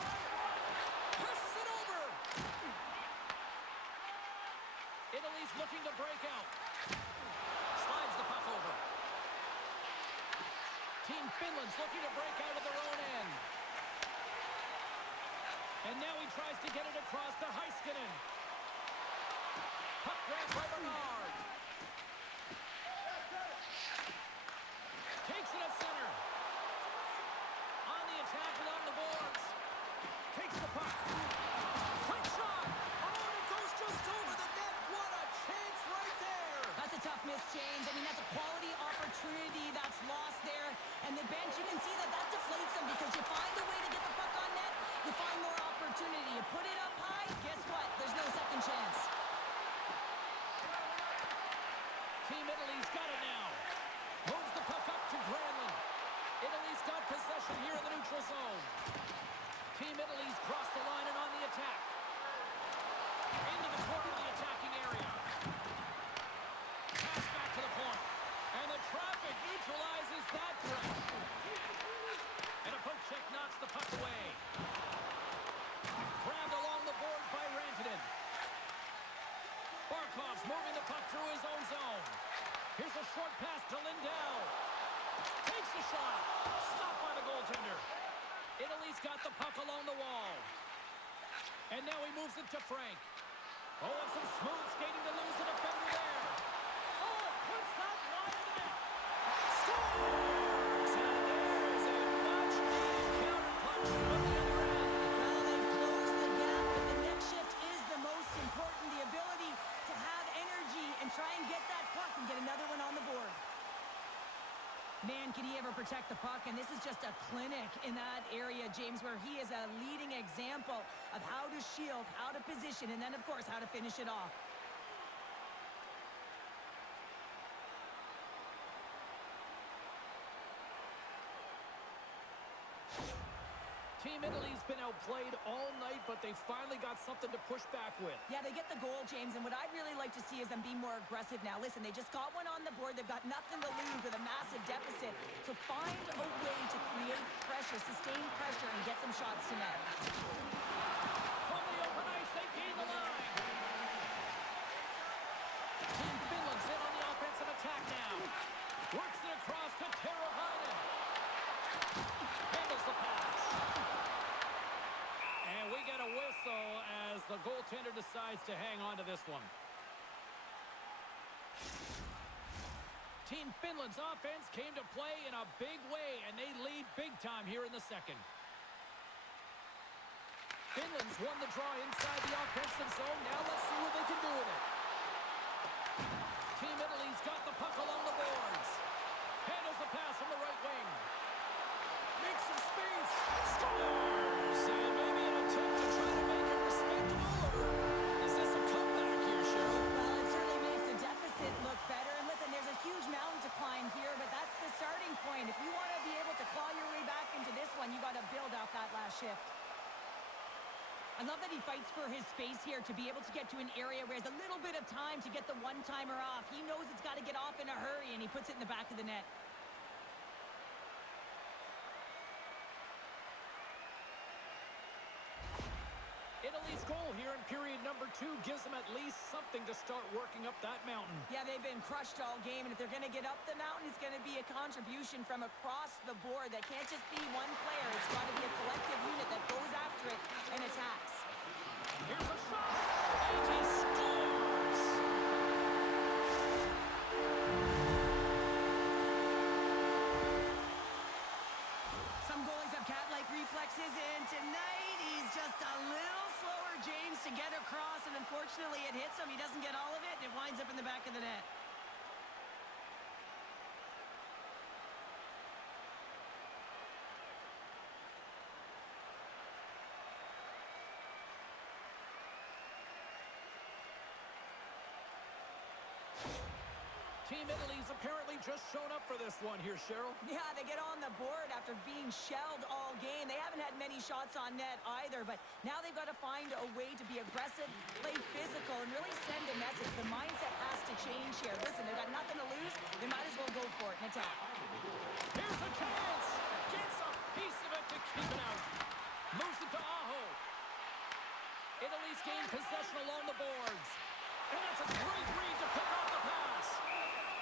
Passes it over. Italy's looking to break out. Slides the puck over. Team Finland's looking to break out of their own end. And now he tries to get it across to Heiskanen. Puck grab by Bernard. Takes it at center. On the attack along the boards. Takes the puck. Quick shot. Oh, and it goes just Italy's got the puck along the wall. And now he moves it to Frank. Oh, and some smooth skating to lose the defender there. Oh, it puts that wide of the net. Scores! And there's a much-needed counterpunch from the other end. Well, they've closed the gap, but the next shift is the most important. The ability to have energy and try and get that puck and get another one on the board. Man, can he ever protect the puck? And this is just a clinic in that area, James, where he is a leading example of how to shield, how to position, and then, of course, how to finish it off. Team Italy's been outplayed all night, but they finally got something to push back with. Yeah, they get the goal, James, and what I'd really like to see is them be more aggressive now. Listen, they just got one on the board. They've got nothing to lose with a massive deficit. So find a way to create pressure, sustain pressure, and get some shots to net. From the open ice, they gain the line. Team Finland's in on the offensive attack now. Works it across to Teravainen. Handles the pass. And we get a whistle as the goaltender decides to hang on to this one. Team Finland's offense came to play in a big way, and they lead big time here in the second. Finland's won the draw inside the offensive zone. Now let's see what they can do with it. Team Italy's got the puck along the boards. Handles the pass from the right wing. Makes some space. Scores! And maybe an attempt to try to make it respectable, or is this a comeback here, Cheryl? Well, it certainly makes the deficit look better. And listen, there's a huge mountain to climb here, but that's the starting point. If you want to be able to claw your way back into this one, you got to build off that last shift. I love that he fights for his space here to be able to get to an area where he has a little bit of time to get the one-timer off. He knows it's got to get off in a hurry, and he puts it in the back of the net. Italy's goal here in period number 2 gives them at least something to start working up that mountain. Yeah, they've been crushed all game, and if they're going to get up the mountain, it's going to be a contribution from across the board. That can't just be one player. It's got to be a collective unit that goes after it and attacks. Here's a shot, and he scores! Some goalies have cat-like reflexes, and tonight he's just a little slower, James, to get across, and unfortunately it hits him. He doesn't get all of it, and it winds up in the back of the net. Team Italy's apparently just shown up for this one here, Cheryl. Yeah, they get on the board after being shelled all game. They haven't had many shots on net either, but now they've got to find a way to be aggressive, play physical, and really send a message. The mindset has to change here. Listen, they've got nothing to lose. They might as well go for it and attack. Here's a chance. Gets a piece of it to keep it out. Moves it to Aho. Italy's gained possession along the boards. And that's a great read to pick off the pass.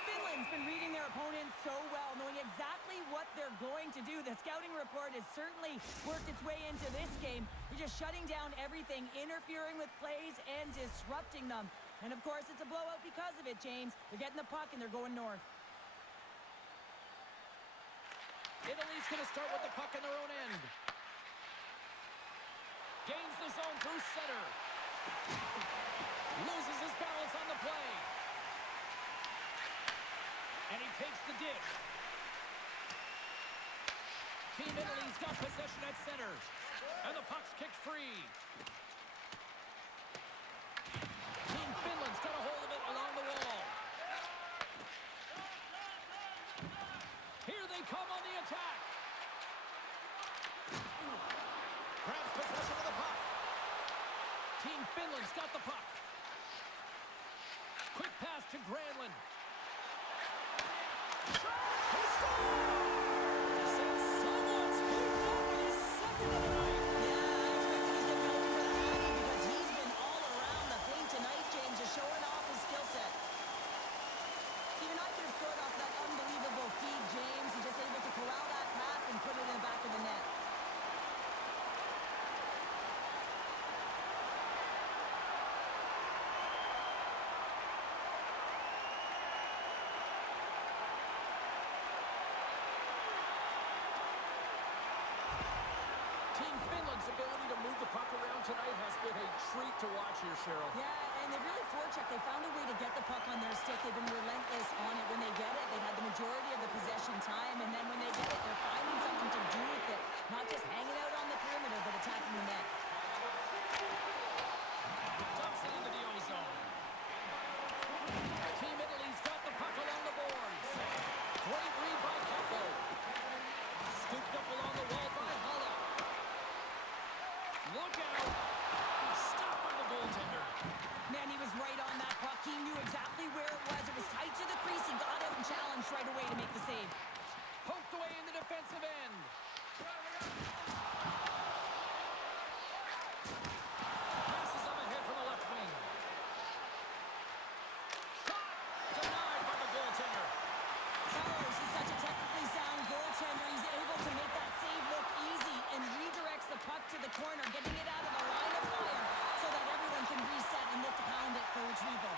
Finland's been reading their opponents so well, knowing exactly what they're going to do. The scouting report has certainly worked its way into this game. They're just shutting down everything, interfering with plays, and disrupting them. And, of course, it's a blowout because of it, James. They're getting the puck, and they're going north. Italy's going to start with the puck in their own end. Gains the zone through center. Loses his balance on the play. And he takes the dish. Team Italy's got possession at center. And the puck's kicked free. Team Finland's got a hold of it along the wall. Here they come on the attack. Grabs possession of the puck. Team Finland's got the puck. Quick pass to Granlund. Shot! He scores! And someone's picked up his second of the night. Yeah, I expect he's getting over for the Hattie because he's been all around the paint tonight, James, just showing off his skill set. Even I could have scored off that unbelievable feed, James. He's just able to corral that pass and put it in the back of the net. tonight has been a treat to watch here, Cheryl. Yeah, and they really forechecked. They found a way to get the puck on their stick. They've been relentless on it. When they get it, they've had the majority of the possession time, and then when they get it, they're finding something to do with it. Not just hanging out on the perimeter, but attacking the net. Dumps it into the O-zone. Team Italy's got the puck along the boards. Great read by Keppo. Scooped up along the wall by Holla. Look out. Stopped by the goaltender. Man, he was right on that puck. He knew exactly where it was. It was tight to the crease. He got out and challenged right away to make the save. Poked away in the defensive end. Passes up ahead from the left wing. Shot! Denied by the goaltender. Saros is such a technically sound goaltender. He's able to make that save look easy and redirects the puck to the corner, getting it out of the line of fire so that everyone can reset and look to pound it for retrieval.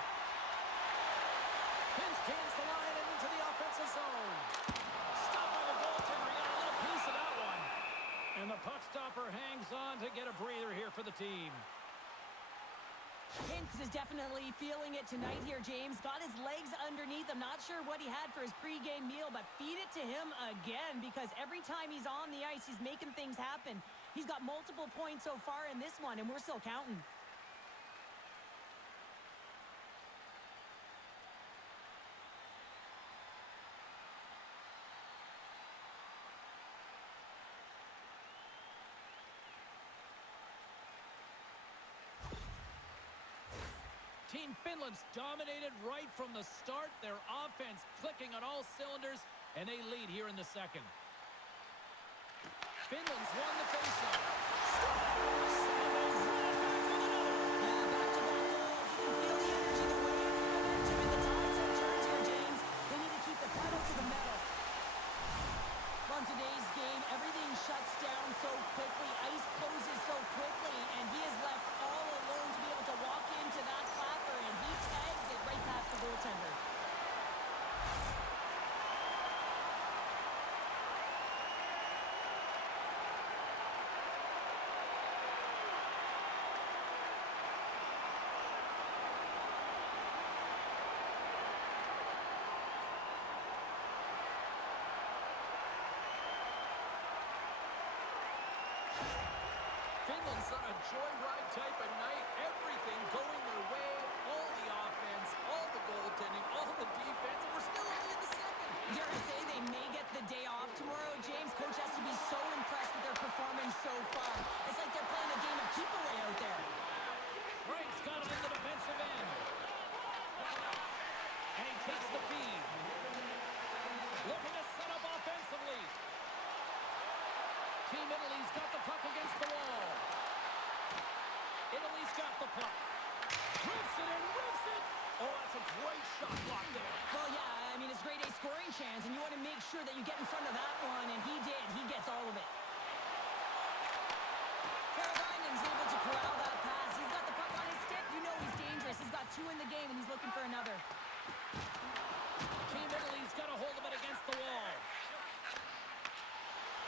Pins cans the line and into the offensive zone. Stopped by the goaltender. He got a little piece of that one. And the puck stopper hangs on to get a breather here for the team. Hintz is definitely feeling it tonight here, James. Got his legs underneath. I'm not sure what he had for his pregame meal, but feed it to him again, because every time he's on the ice, he's making things happen. He's got multiple points so far in this one, and we're still counting. Team Finland's dominated right from the start. Their offense clicking on all cylinders, and they lead here in the second. Finland's won the faceoff. Scores! And they run it back with another. Yeah, back-to-back goals. You can feel the energy, the wave, the momentum, and the tides have turned here, James. They need to keep the pedal to the metal. On today's game, everything shuts down so quickly. Ice closes so quickly, and he is left all alone to be able to walk into that clapper, and he tags it right past the goaltender. Finland's on a joyride type of night. Everything going their way. All the offense, all the goaltending, all the defense. And we're still only in the second. Dare I say they may get the day off tomorrow, James? Coach has to be so impressed with their performance so far. It's like they're playing a game of keep away out there. Frank's got him in the defensive end. And he takes the feed. Looking to set up offensively. Team Italy's got the puck against the wall. Italy's got the puck. Drips it and rips it. Oh, that's a great shot block there. Well, yeah, I mean, it's grade A scoring chance, and you want to make sure that you get in front of that one, and he did. He gets all of it. Carolina's able to corral that pass. He's got the puck on his stick. You know he's dangerous. He's got two in the game, and he's looking for another. Team Italy's got a hold of it against the wall.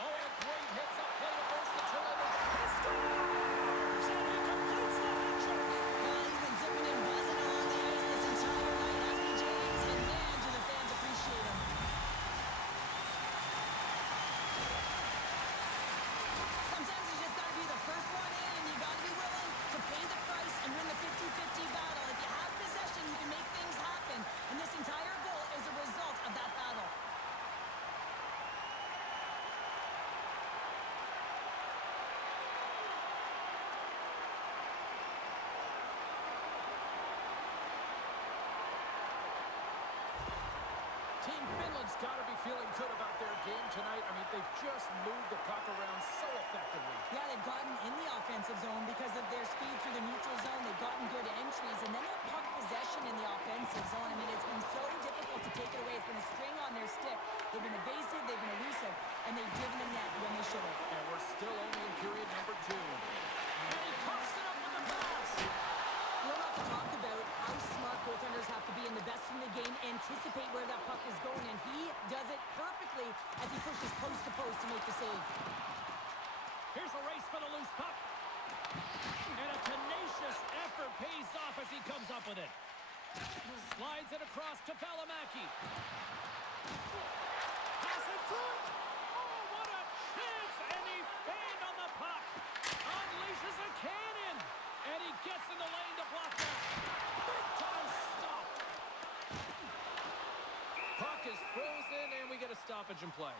Oh, a great hits up play to force the turnover. He scores! And he completes the hat trick. Well, he's been zipping and buzzing along the ice this entire night, hasn't he, James? And man, do the fans appreciate him. Sometimes you just got to be the first one in, and you got to be willing to pay the price and win the 50-50 battle. If you have possession, you can make things happen. And this entire goal is a result of that battle. Team Finland's got to be feeling good about their game tonight. I mean, they've just moved the puck around so effectively. Yeah, they've gotten in the offensive zone because of their speed through the neutral zone. They've gotten good entries, and then their puck possession in the offensive zone. I mean, it's been so difficult to take it away. It's been a string on their stick. They've been evasive, they've been elusive, and they've driven the net when they should have. And we're still only in period number 2. And he coughs it up with the pass. We're not to talk about how smart goaltenders have to be in the best in the game, anticipate where that puck is going, and he does it perfectly as he pushes post to post to make the save. Here's a race for the loose puck. And Tremendous effort pays off as he comes up with it. Slides it across to Valimaki. Pass in front. Oh, what a chance! And he fanned on the puck. Unleashes a cannon. And he gets in the lane to block that. Big time stop. Puck is frozen, and we get a stoppage in play.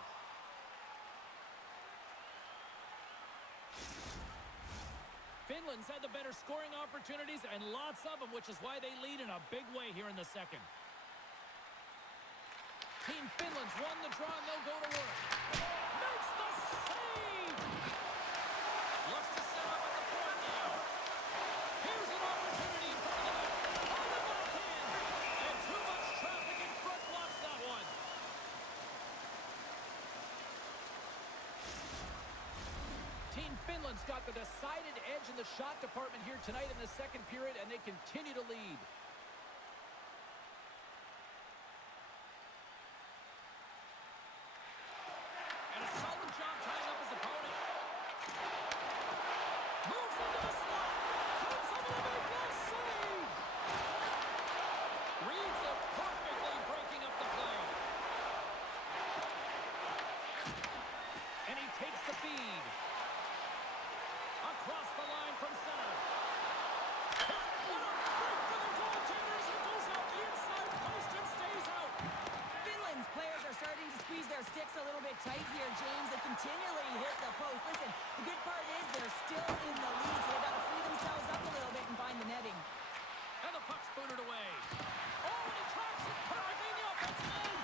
Finland's had the better scoring opportunities and lots of them, which is why they lead in a big way here in the second. Team Finland's won the draw, and they'll go to work. Makes the save! Looks to set up at the point now. Here's an opportunity in front of the net. On the backhand! And too much traffic in front blocks that one. Team Finland's got the decided edge in the shot department here tonight in the second period, and they continue to lead. And a solid job tying up his opponent. Moves into the slot. Comes up with a big goal save. Reads it perfectly, breaking up the play. And he takes the feed. Across the line from center. What a break for the goaltender as it goes out the inside post and stays out. Finland's players are starting to squeeze their sticks a little bit tight here, James. They continually hit the post. Listen, the good part is they're still in the lead, so they've got to free themselves up a little bit and find the netting. And the puck's booted away. Oh, and he tracks it perfectly in the offensive end.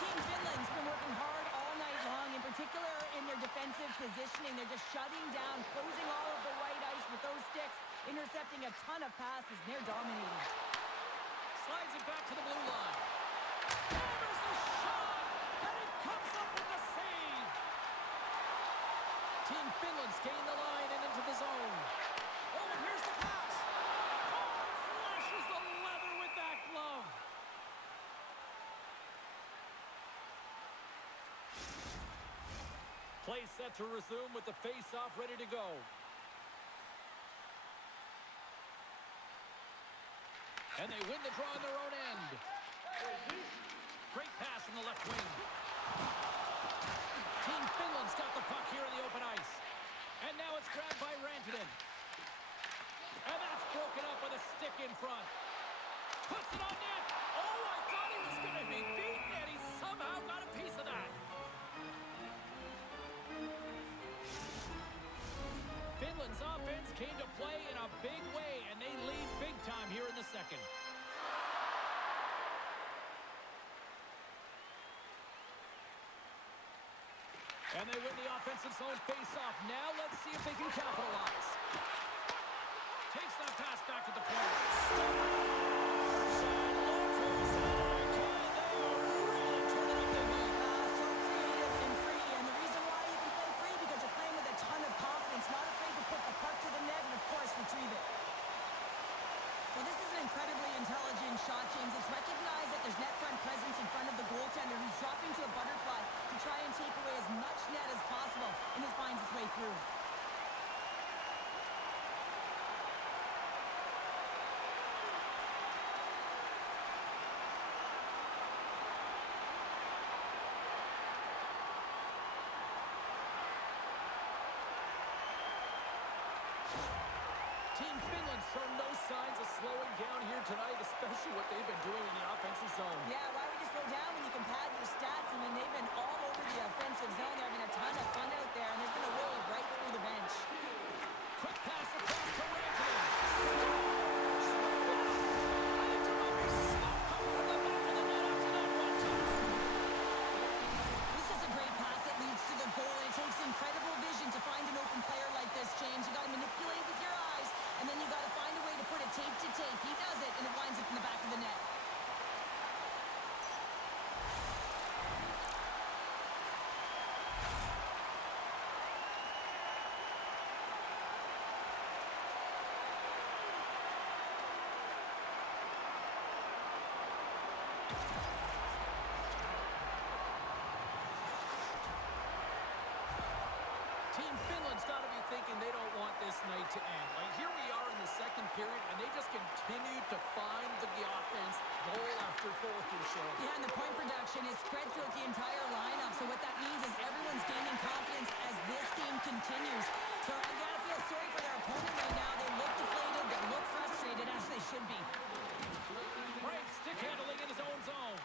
Team Finland's been working hard all night long, in particular in their defensive positioning. They're just shutting down, closing all of the white ice with those sticks, intercepting a ton of passes, and they're dominating. Slides it back to the blue line. Hammers a shot, and it comes up with the save. Team Finland's gained the line and into the zone. Oh, and here's the pass. Oh, flashes the leather with that glove. Play set to resume with the face-off ready to go. And they win the draw on their own end. Great pass from the left wing. Team Finland's got the puck here in the open ice. And now it's grabbed by Rantanen. And that's broken up with a stick in front. Puts it on net. Oh, I thought he was going to be beaten, and he somehow got a piece of that. Finland's offense came to play in a big way, and they lead big time here in the second. And they win the offensive zone face-off. Now let's see if they can capitalize. Takes that pass back to the point. Incredibly intelligent shot, James. It's recognized that there's net front presence in front of the goaltender, who's dropping to a butterfly to try and take away as much net as possible, and it finds its way through. Team Finland's shown no signs of slowing down here tonight, especially what they've been doing in the offensive zone. Yeah, why would you slow down when you can pad your stats? I mean, they've been all over the offensive zone. They're having a ton of fun out there, and there's been a wave right through the bench. Quick pass across to Rantanen. This is a great pass that leads to the goal. It takes incredible vision to find an open player like this, James. You got to manipulate with your eyes, and then you got to find a way to put it tape to tape. He does it, and it winds up in the back of the net. Team Finland's got to be thinking they don't want this this night to end. Like, here we are in the second period, and they just continue to find the offense goal after goal here, Cheryl. Yeah, and the point production is spread throughout the entire lineup. So what that means is everyone's gaining confidence as this game continues. So you got to feel sorry for their opponent right now. They look deflated, they look frustrated, as they should be. Great stick handling in his own zone.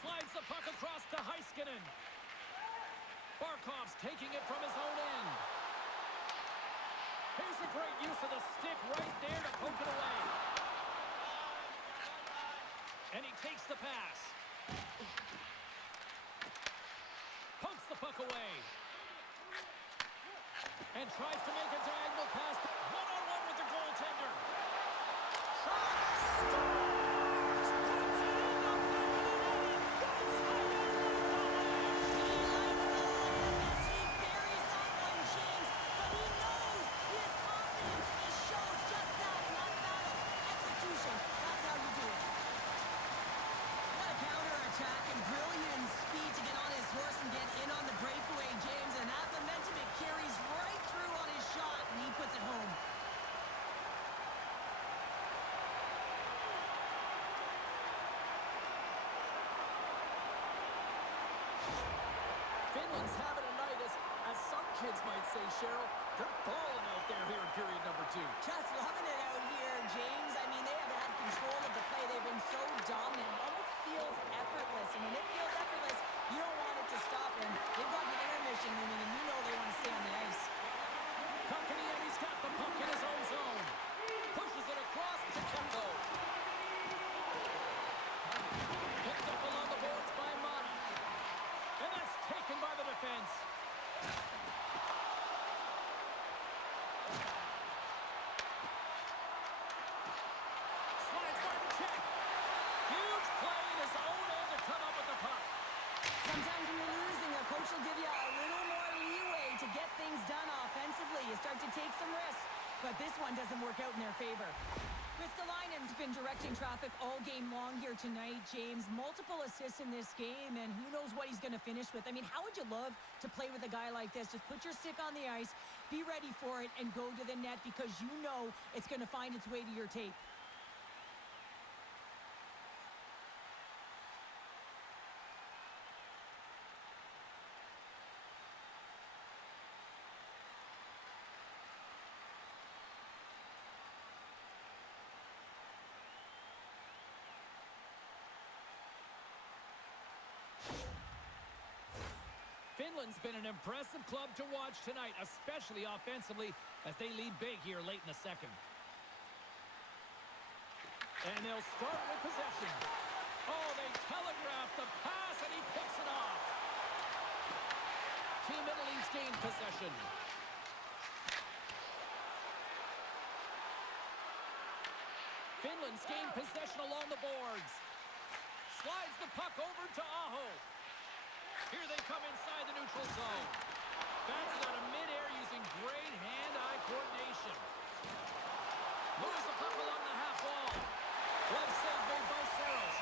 Slides the puck across to Heiskanen. Barkov's taking it from his own end. Here's a great use of the stick right there to poke it away. And he takes the pass. Pokes the puck away. And tries to make a diagonal pass. One-on-one with the goaltender. Shot! Scores! Puts it in the back of the net. It gets high there like the ledge. As he buries that one, James, but he knows his confidence. He shows just that, not battle. Execution. That's how you do it. What a counter-attack and brilliant speed to get on his horse and get in on the breakaway, James. And that momentum, it carries right through on his shot, and he puts it home. Finland's having a night, as some kids might say, Cheryl. They're balling out there here in period number 2. Just loving it out here, James. I mean, they have had control of the play. They've been so dominant. It almost feels effortless. And when it feels effortless, you don't want it to stop. And they've got an intermission looming, and you know they want to stay on the ice. Kotkaniemi, he's got the puck in his own zone. Pushes it across to Kempo. Picked up along the boards by Mata. And that's taken by the defense. Slides by the check. Huge play in his own end to come up with the puck. Sometimes when you're losing, a coach will give you a little more leeway to get things done offensively. You start to take some risks, but this one doesn't work out in their favor. Kristalainen's been directing traffic all game long here tonight, James. Multiple assists in this game, and who knows what he's going to finish with. I mean, how would you love to play with a guy like this? Just put your stick on the ice, be ready for it, and go to the net because you know it's going to find its way to your tape. Finland's been an impressive club to watch tonight, especially offensively, as they lead big here late in the second. And they'll start with possession. Oh, they telegraph the pass, and he picks it off. Team Italy's gained possession. Finland's gained possession along the boards. Slides the puck over to Aho. Here they come inside the neutral zone. Bounces out of midair using great hand-eye coordination. Moves the puck along the half wall. Glove save made by Saros.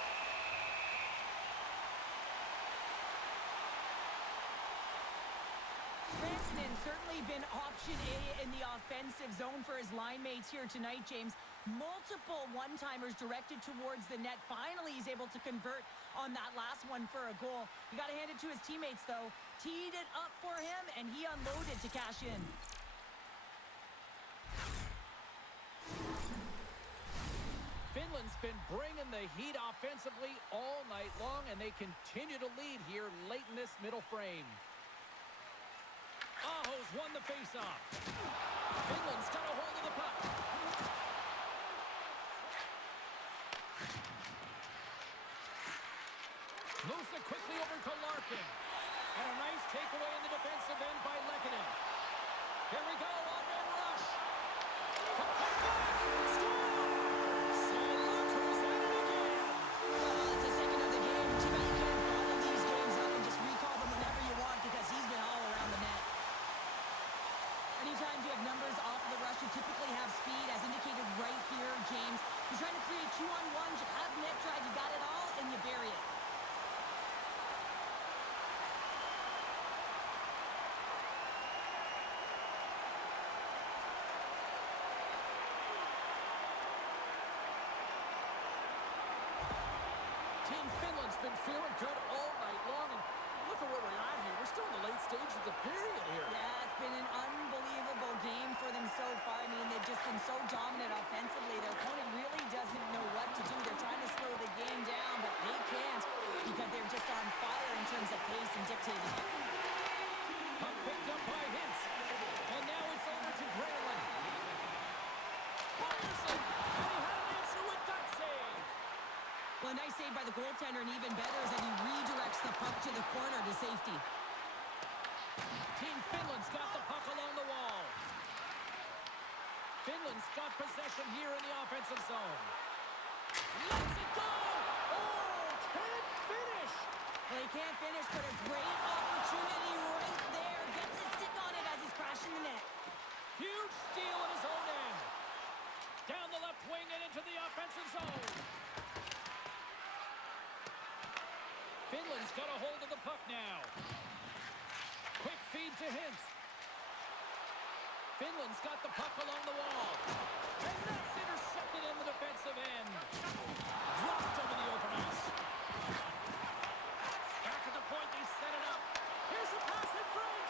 Rantanen's certainly been option A in the offensive zone for his line mates here tonight, James. Multiple one-timers directed towards the net. Finally, he's able to convert on that last one for a goal. You got to hand it to his teammates, though. Teed it up for him, and he unloaded to cash in. Finland's been bringing the heat offensively all night long, and they continue to lead here late in this middle frame. Aho's won the faceoff. Finland's got a hold of the puck. Moves it quickly over to Larkin. And a nice takeaway in the defensive end by Lehkonen. Here we go, one-man rush. From the back, scores! And look who's at it again. It's the second of the game. Too bad you can't bottle these games up and just recall them whenever you want because he's been all around the net. Anytime you have numbers off of the rush, you typically have speed, as indicated right here, James. You're trying to create two-on-ones, you have net drive, you got it all, and you bury Finland's been feeling good all night long, and look at where we're at here. We're still in the late stage of the period here. Yeah, it's been an unbelievable game for them so far. I mean, they've just been so dominant offensively. Their opponent really doesn't know what to do. They're trying to slow the game down, but they can't because they're just on fire in terms of pace and dictating it. Puck picked up by Hintz, and now it's over to Granlund. Ryerson, and he had an answer with that save. Well, a nice save by the goaltender, and even better is that he redirects the puck to the corner to safety. Team Finland's got the puck along the wall. Finland's got possession here in the offensive zone. Lets it go! Oh, can't finish! Well, he can't finish, but a great opportunity right there. Gets his stick on it as he's crashing the net. Huge steal at his own end. Down the left wing and into the offensive zone. Finland's got a hold of the puck now. Quick feed to Hintz. Finland's got the puck along the wall. And that's intercepted in the defensive end. Dropped him in the open ice. Back at the point, they set it up. Here's a pass in front.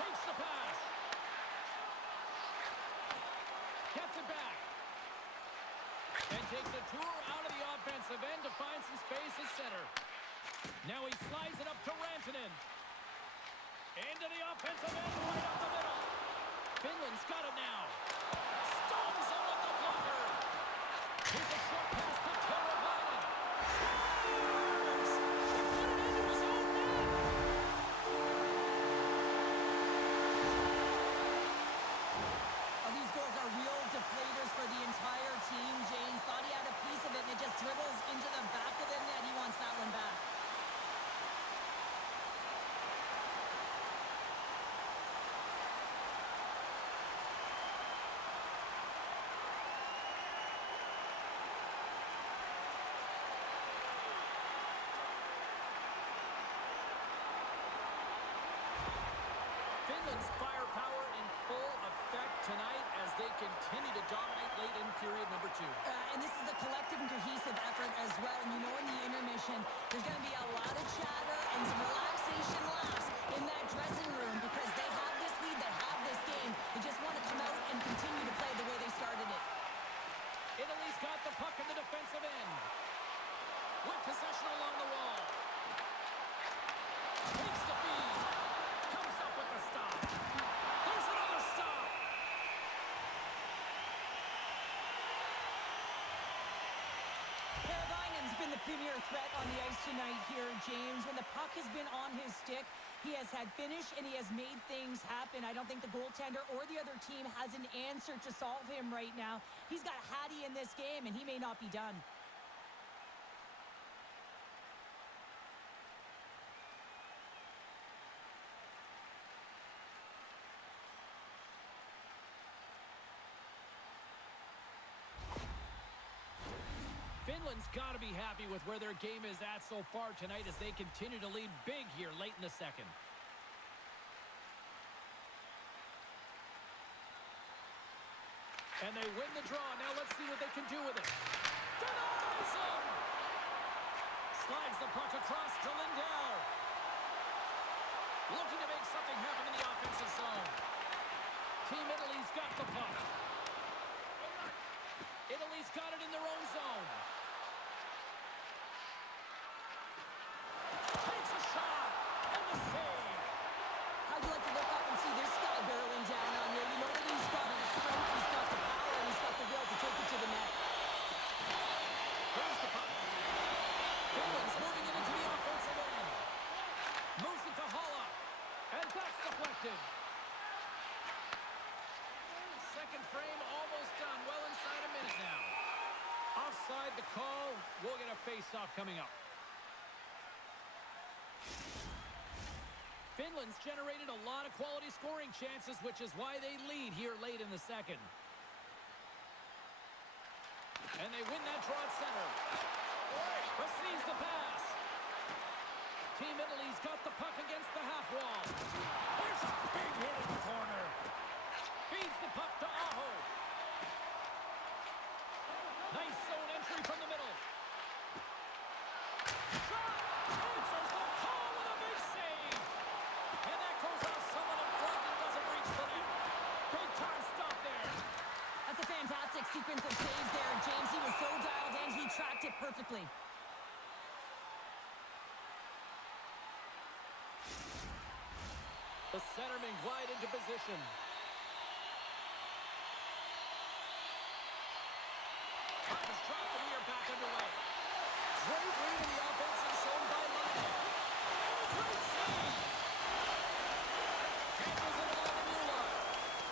Takes the pass. Gets it back. And takes a tour out of the offensive end to find some space at center. Now he slides it up to Rantanen. Into the offensive end, right up the middle. Finland's got it now. Stones him with the blocker. Here's a short pass to Teravainen. Scores! He put it into his own net. Oh, these goals are real deflators for the entire team. James thought he had a piece of it, and it just dribbles into the back of the net. He wants that one back. Finland's firepower in full effect tonight as they continue to dominate late in period number 2. And this is a collective and cohesive effort as well. And you know in the intermission, there's going to be a lot of chatter and some relaxation laughs in that dressing room because they have this lead, they have this game. They just want to come out and continue to play the way they started it. Italy's got the puck in the defensive end. With possession along the wall. Takes the feed. Comes up with the stop. There's another stop. Teravainen's been the premier threat on the ice tonight here, James. When the puck has been on his stick, he has had finish and he has made things happen. I don't think the goaltender or the other team has an answer to solve him right now. He's got Hattie in this game, and he may not be done. Finland's got to be happy with where their game is at so far tonight as they continue to lead big here late in the second. And they win the draw. Now let's see what they can do with it. Denies him! Slides the puck across to Lindell. Looking to make something happen in the offensive zone. Team Italy's got the puck. Italy's got it in their own zone. Takes a shot, and the save. How'd you like to look up and see this guy barreling down on you? You know that he's got the strength, he's got the power, and he's got the will to take it to the net. Here's the puck. Finland's moving it into the offensive end. Moves it to Halla, and that's deflected. Second frame almost done. Well inside a minute now. Offside the call. We'll get a face-off coming up. Finland's generated a lot of quality scoring chances, which is why they lead here late in the second. And they win that draw at center. Receives the pass. Team Italy's got the puck against the half wall. There's a big hit in the corner. Feeds the puck to Aho. Nice zone entry from the middle. Shot! Answers the call with a big save. And that goes off someone in front and doesn't reach the net. Big time stop there. That's a fantastic sequence of saves there, James. He was so dialed in, he tracked it perfectly. The centermen glide into position. Puck is dropped and we are back underway. Great read in the offensive zone by Lane. And a great save. Hampers it along the blue line.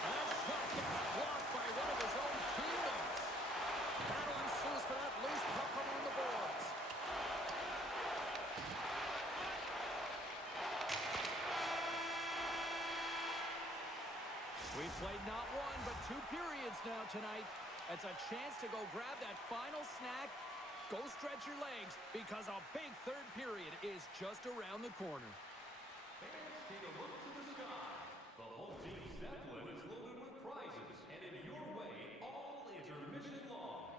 And that shot gets blocked by one of his own teammates. Battle ensues for that loose puck along the boards. We've played not one, but 2 periods now tonight. It's a chance to go grab that final snack. Go stretch your legs because a big third period is just around the corner. Fans, take a look to the sky. The home team Zeppelin is loaded with prizes, and in your way, all intermission long.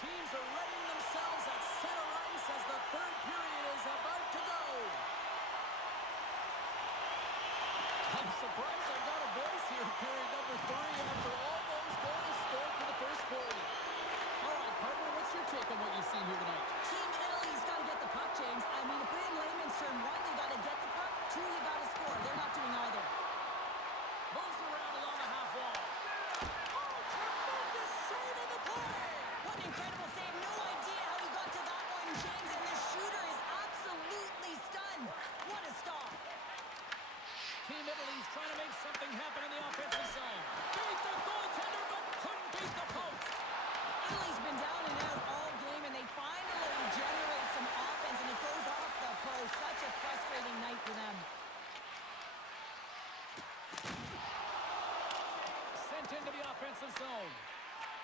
Teams are readying themselves at center ice as the third period is about to go. I'm surprised I got a voice here in period number 3 after all those goals scored for the first 40. All right, partner, what's your take on what you've seen here tonight? Team Italy's got to get the puck, James. I mean, to put it in layman's term, 1, they got to get the puck. 2, you got to score. They're not doing either. Moves around along the half wall. Oh, tremendous save in the play! What an incredible save. No idea how he got to that one, James. And the shooter is absolutely stunned. What a stop. Team Italy's trying to make something happen in the offensive zone. Beat the goaltender, but couldn't beat the post. Italy's been down and out all game, and they finally generate some offense, and it goes off the post. Such a frustrating night for them. Sent into the offensive zone.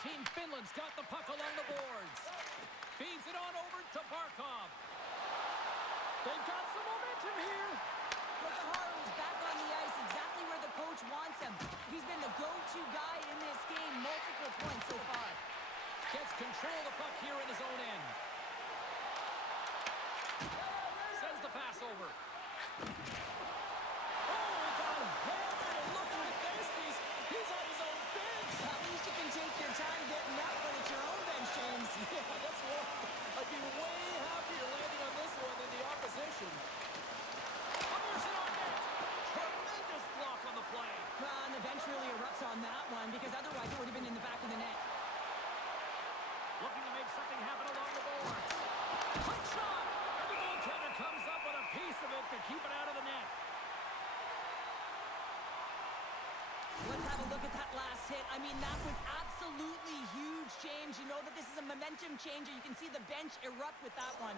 Team Finland's got the puck along the boards. Feeds it on over to Barkov. They've got some momentum here. Haru's back on the ice, exactly where the coach wants him. He's been the go-to guy in this game, multiple points so far. Gets control of the puck here in his own end. Sends the pass over. Oh, he got hammered, and look at this. He's on his own bench. At least you can take your time getting up when it's your own bench, James. Yeah, that's what. I'd be way happier landing on this one than the opposition. Fires it on net. Tremendous block on the play. Well, and the bench really erupts on that one, because otherwise it would have been in the back of the net. Looking to make something happen along the boards. Quick shot! And the goaltender comes up with a piece of it to keep it out of the net. Let's have a look at that last hit. I mean, that was absolutely huge, James. You know that this is a momentum changer. You can see the bench erupt with that one.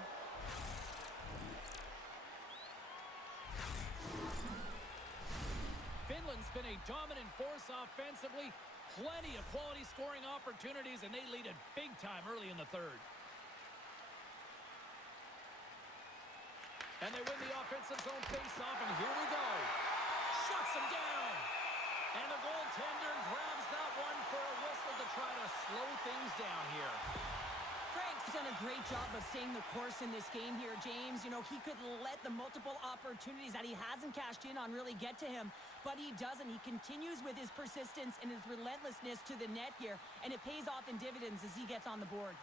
Finland's been a dominant force offensively. Plenty of quality scoring opportunities, and they lead it big time early in the third. And they win the offensive zone face-off, and here we go. Shuts him down. And the goaltender grabs that one for a whistle to try to slow things down here. Frank, He's done a great job of staying the course in this game here, James. You know, he could let the multiple opportunities that he hasn't cashed in on really get to him, but he doesn't. He continues with his persistence and his relentlessness to the net here, and it pays off in dividends as he gets on the board.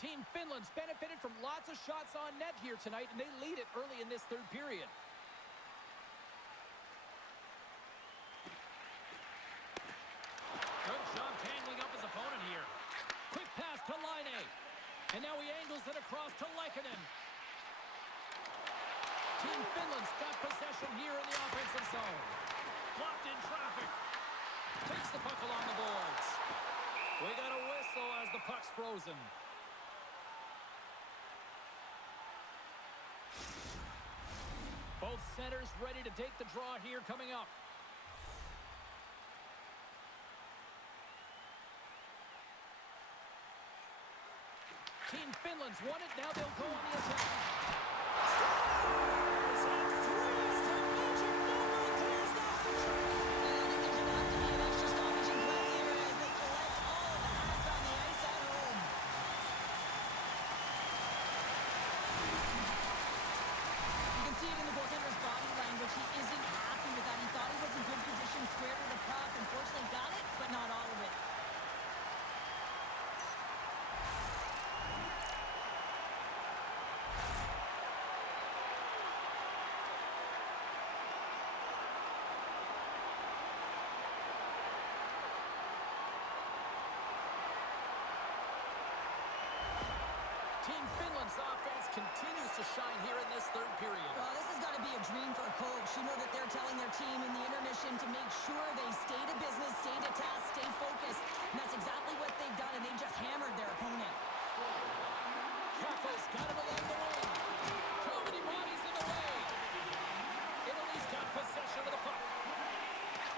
Team Finland's benefited from lots of shots on net here tonight, and they lead it early in this third period. Good job tangling up his opponent here. Quick pass to Laine. And now he angles it across to Lehkonen. Team Finland's got possession here in the offensive zone. Blocked in traffic. Takes the puck along the boards. We got a whistle as the puck's frozen. Both centers ready to take the draw here coming up. Team Finland's won it. Now they'll go on the attack. Scores! And threes! The magic number clears the hat trick. And I think there's about to be an extra stoppage in play here as they collect all of the hats on the ice at home. You can see it in the goaltender's body language. He isn't happy with that. He thought he was in good position, square to the puck. Unfortunately got it, but not all of it. Team Finland's offense continues to shine here in this third period. Well, this has got to be a dream for a coach. You know that they're telling their team in the intermission to make sure they stay to business, stay to task, stay focused. And that's exactly what they've done, and they just hammered their opponent. Kakko's got it along the wing. Too many bodies in the way. Italy's got possession of the puck.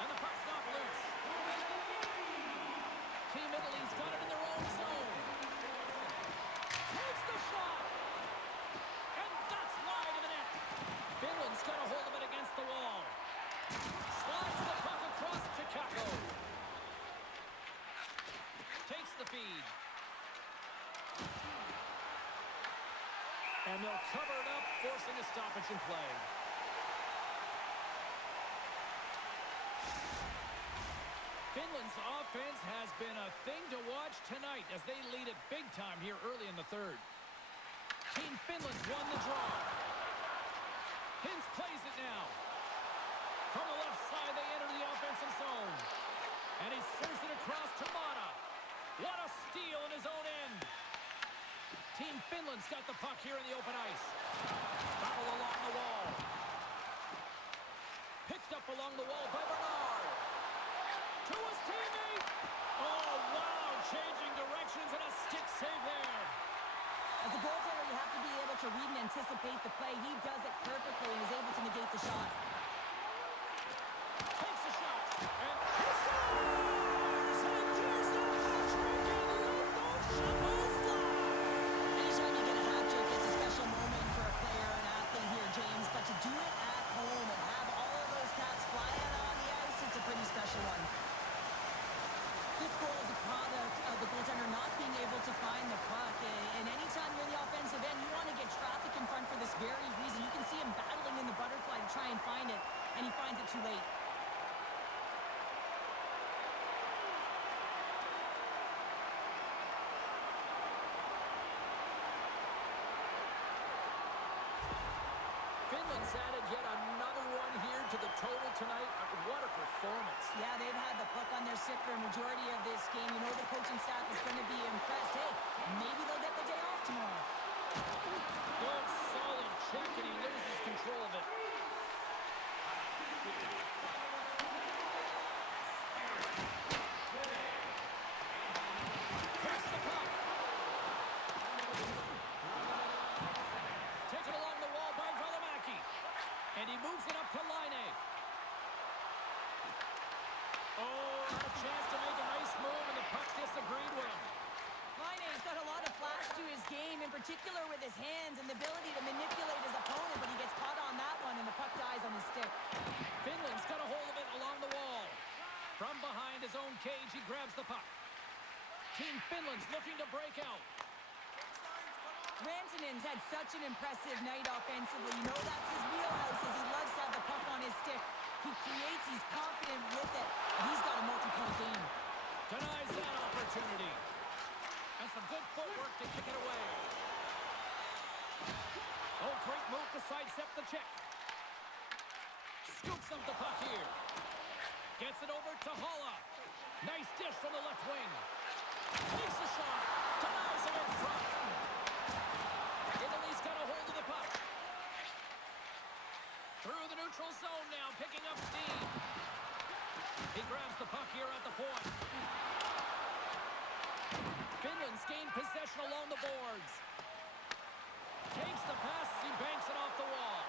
And the puck's not loose. Team Italy's got it in their own zone. Takes the shot. And that's wide of the net. Finland's got a hold of it against the wall. Slides the puck across to Kakko. Takes the feed. And they'll cover it up, forcing a stoppage in play. Finland's offense has been a thing to watch tonight as they lead it big time here early in the third. Team Finland's won the draw. Hintz plays it now. From the left side, they enter the offensive zone. And he serves it across to Mata. What a steal in his own end. Team Finland's got the puck here in the open ice. Foul along the wall. Picked up along the wall by Bernard. To his teammate. Oh, wow. Changing directions and a stick save there. As a goaltender, you have to be able to read and anticipate the play. He does it perfectly and is able to negate the shot. Takes the shot. And he scores! And there's the hat trick. And let those shovels fly. Anytime you get a hat trick, it's a special moment for a player or an athlete here, James. But to do it at home and have all of those caps fly out on the ice, it's a pretty special one. This goal is a product of the goaltender not being able to find the puck. And anytime you're in the offensive end, you want to get traffic in front for this very reason. You can see him battling in the butterfly to try and find it, and he finds it too late. Finland's added yet another one here to the total tonight. What a performance. Yeah, they've had the puck on their stick for a majority of this game. You know the coaching staff is going to be impressed. Hey, maybe they'll get the day off tomorrow. Good, solid check, and he loses control of it. Here's the puck. Taken along the wall by Valimaki. And he moves it up to Laine. Oh, had a chance to make a nice move, and the puck disagreed with him. Laine's got a lot of flash to his game, in particular with his hands and the ability to manipulate his opponent, but he gets caught on that one, and and the puck dies on his stick. Finland's got a hold of it along the wall. From behind his own cage, he grabs the puck. Team Finland's looking to break out. Rantanen's had such an impressive night offensively. You know that's his wheelhouse, as he loves to have the puck on his stick. He creates, he's confident with it. He's got a multi-point game. Denies that opportunity. And some good footwork to kick it away. Oh, great move to sidestep the check. Scoops up the puck here. Gets it over to Holla. Nice dish from the left wing. Takes the shot. Denies it in front. Italy's got a hold of the puck. Through the neutral zone now, picking up steam. He grabs the puck here at the point. Finland's gained possession along the boards. Takes the pass as he banks it off the wall.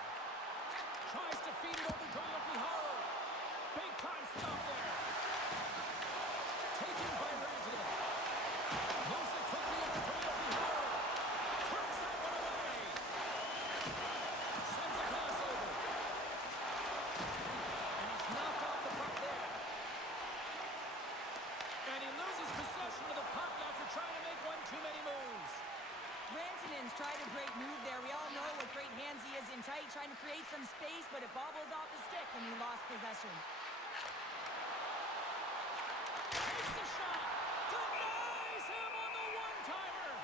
Tries to feed it over Joyoki Haru. Big time stop there. Taken by Rantanen. Moves it quickly over Joyoki Haru. Turns that one away. Sends a pass over. And he's knocked off the puck there. And he loses possession of the puck after trying to make one too many moves. Rantanen's tried a great move there. We all know what great hands he is in tight, trying to create some space, but it bobbles off his stick and he lost possession. Takes the shot. Denies him on the one-timer.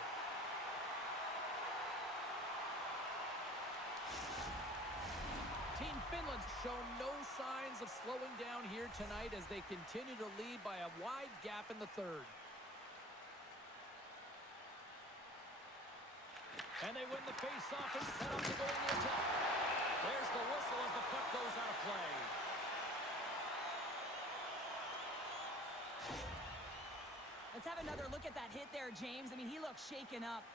Team Finland's shown no signs of slowing down here tonight as they continue to lead by a wide gap in the third. And they win the face-off and set up to go in the attack. There's the whistle as the puck goes out of play. Let's have another look at that hit there, James. I mean, he looks shaken up.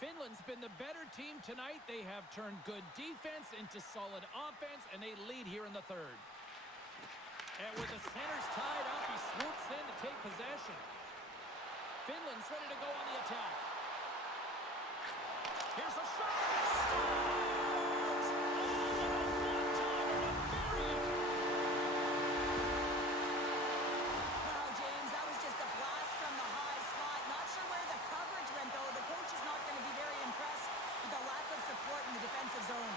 Finland's been the better team tonight. They have turned good defense into solid offense, and they lead here in the third. And with the centers tied up, he swoops in to take possession. Finland's ready to go on the attack. Here's a shot. Scores! Oh, what a one-timer to bury it! Wow, James, that was just a blast from the high slot. Not sure where the coverage went, though. The coach is not going to be very impressed with the lack of support in the defensive zone.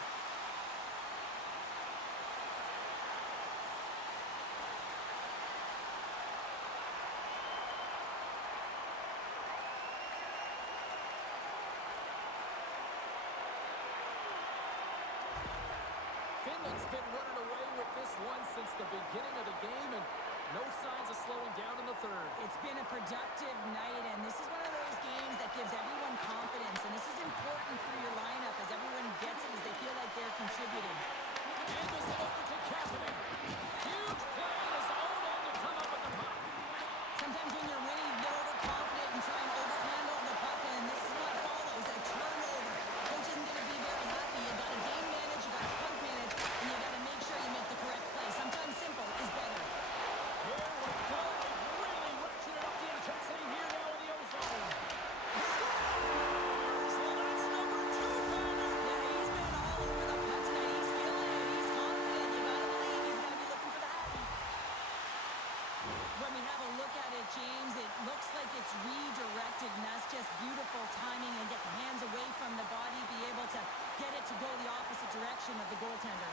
Finland's been running away with this one since the beginning of the game, and no signs of slowing down in the third. It's been a productive night, and this is one of those games that gives everyone confidence, and this is important for your lineup as everyone gets it, as they feel like they're contributing. Angles it over to Kapanen. Huge play in his own end to come up with the puck. Sometimes when you're winning, you get overconfident and try and overhandle the puck, and this is what follows, a turnover. Coach isn't going to be very happy. You got to game manage, you got to puck manage, and you got to make sure you make the correct play. Sometimes simple is better. Here we go. They've really ratcheted up the intensity here now in the ozone. Scores! Well, that's number 2, Connor. Yeah, he's been all over the puck tonight. He's feeling it. He's confident. You got to believe he's going to be looking for that. When we have a look at it, James, it looks like it's redirected, and that's just beautiful timing, and get the hands away from the body, be able to get it to go the opposite direction of the goaltender.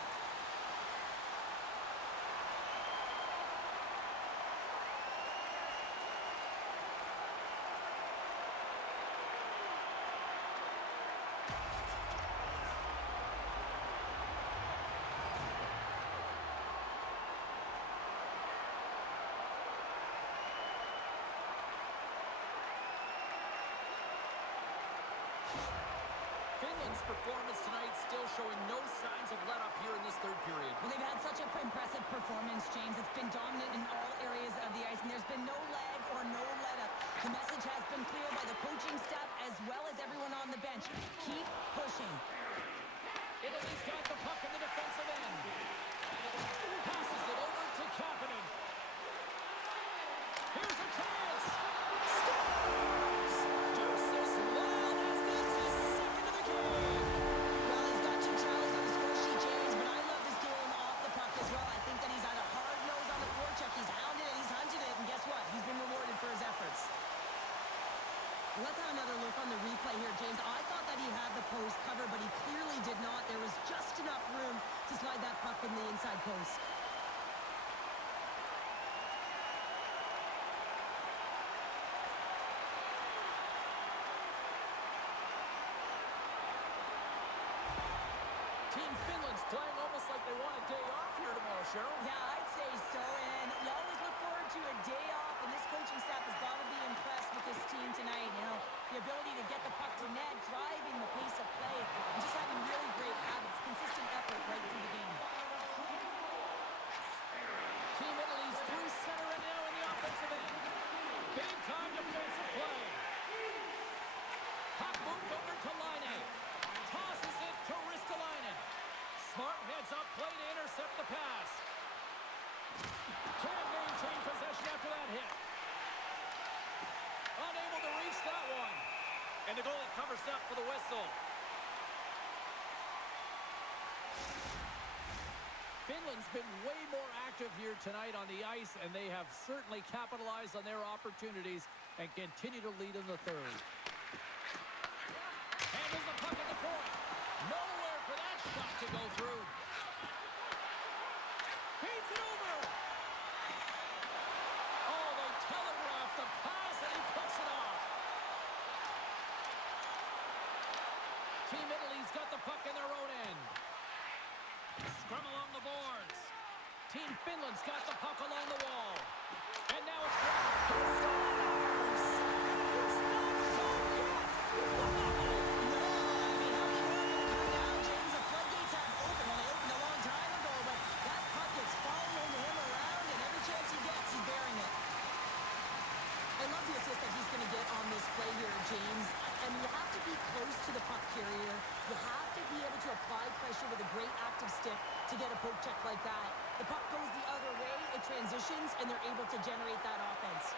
Finland's performance tonight still showing no signs of let-up here in this third period. Well, they've had such an impressive performance, James. It's been dominant in all areas of the ice, and there's been no lag or no let-up. The message has been clear by the coaching staff as well as everyone on the bench. Keep pushing. Italy's got the puck in the defensive end. Passes it over to Kapanen. Here's a chance. Scores! Deuces Wild has this his second of the game. Well, he's got 2 tallies on the score sheet, James, but I love this game off the puck as well. I think that he's had a hard nose on the forecheck. He's hounded it, he's hunted it, and guess what? He's been rewarded for his efforts. Let's have another look on the replay here, James. I thought that he had the post covered, but he clearly did not. There was just enough room to slide that puck in the inside post. Team Finland's playing almost like they want a day off here tomorrow, Cheryl. Yeah, I'd say so, and you always look forward to a day off, and this coaching staff has got to be impressed with this team tonight. You know, the ability to get the puck to net, driving the pace of play, and just having really great habits, consistent effort right through the game. Team Italy's through center and now in the offensive end. Big time defensive play. Puck moved over to Laine. Tosses it to Ristolainen. Smart heads up play to intercept the pass. Can't maintain possession after that hit. Unable to reach that one. And the goalie covers up for the whistle. Finland's been way more active here tonight on the ice, and they have certainly capitalized on their opportunities and continue to lead in the third. Handles the puck at the point. Nowhere for that shot to go through. Feeds it over. Oh, they telegraphed the pass, and he puts it off. Team Italy's got the puck in their own end. Scrum along the boards. Team Finland's got the puck along the wall. And now it's... He scores! He's not done yet! James, the floodgates have opened. Well, they opened a long time ago, but that puck is following him around, and every chance he gets, he's bearing it. I love the assist that he's going to get on this play here, James. And you have to be close to the puck carrier. You have to be able to apply pressure with a great active stick to get a poke check like that. The puck goes the other way, it transitions, and they're able to generate that offense.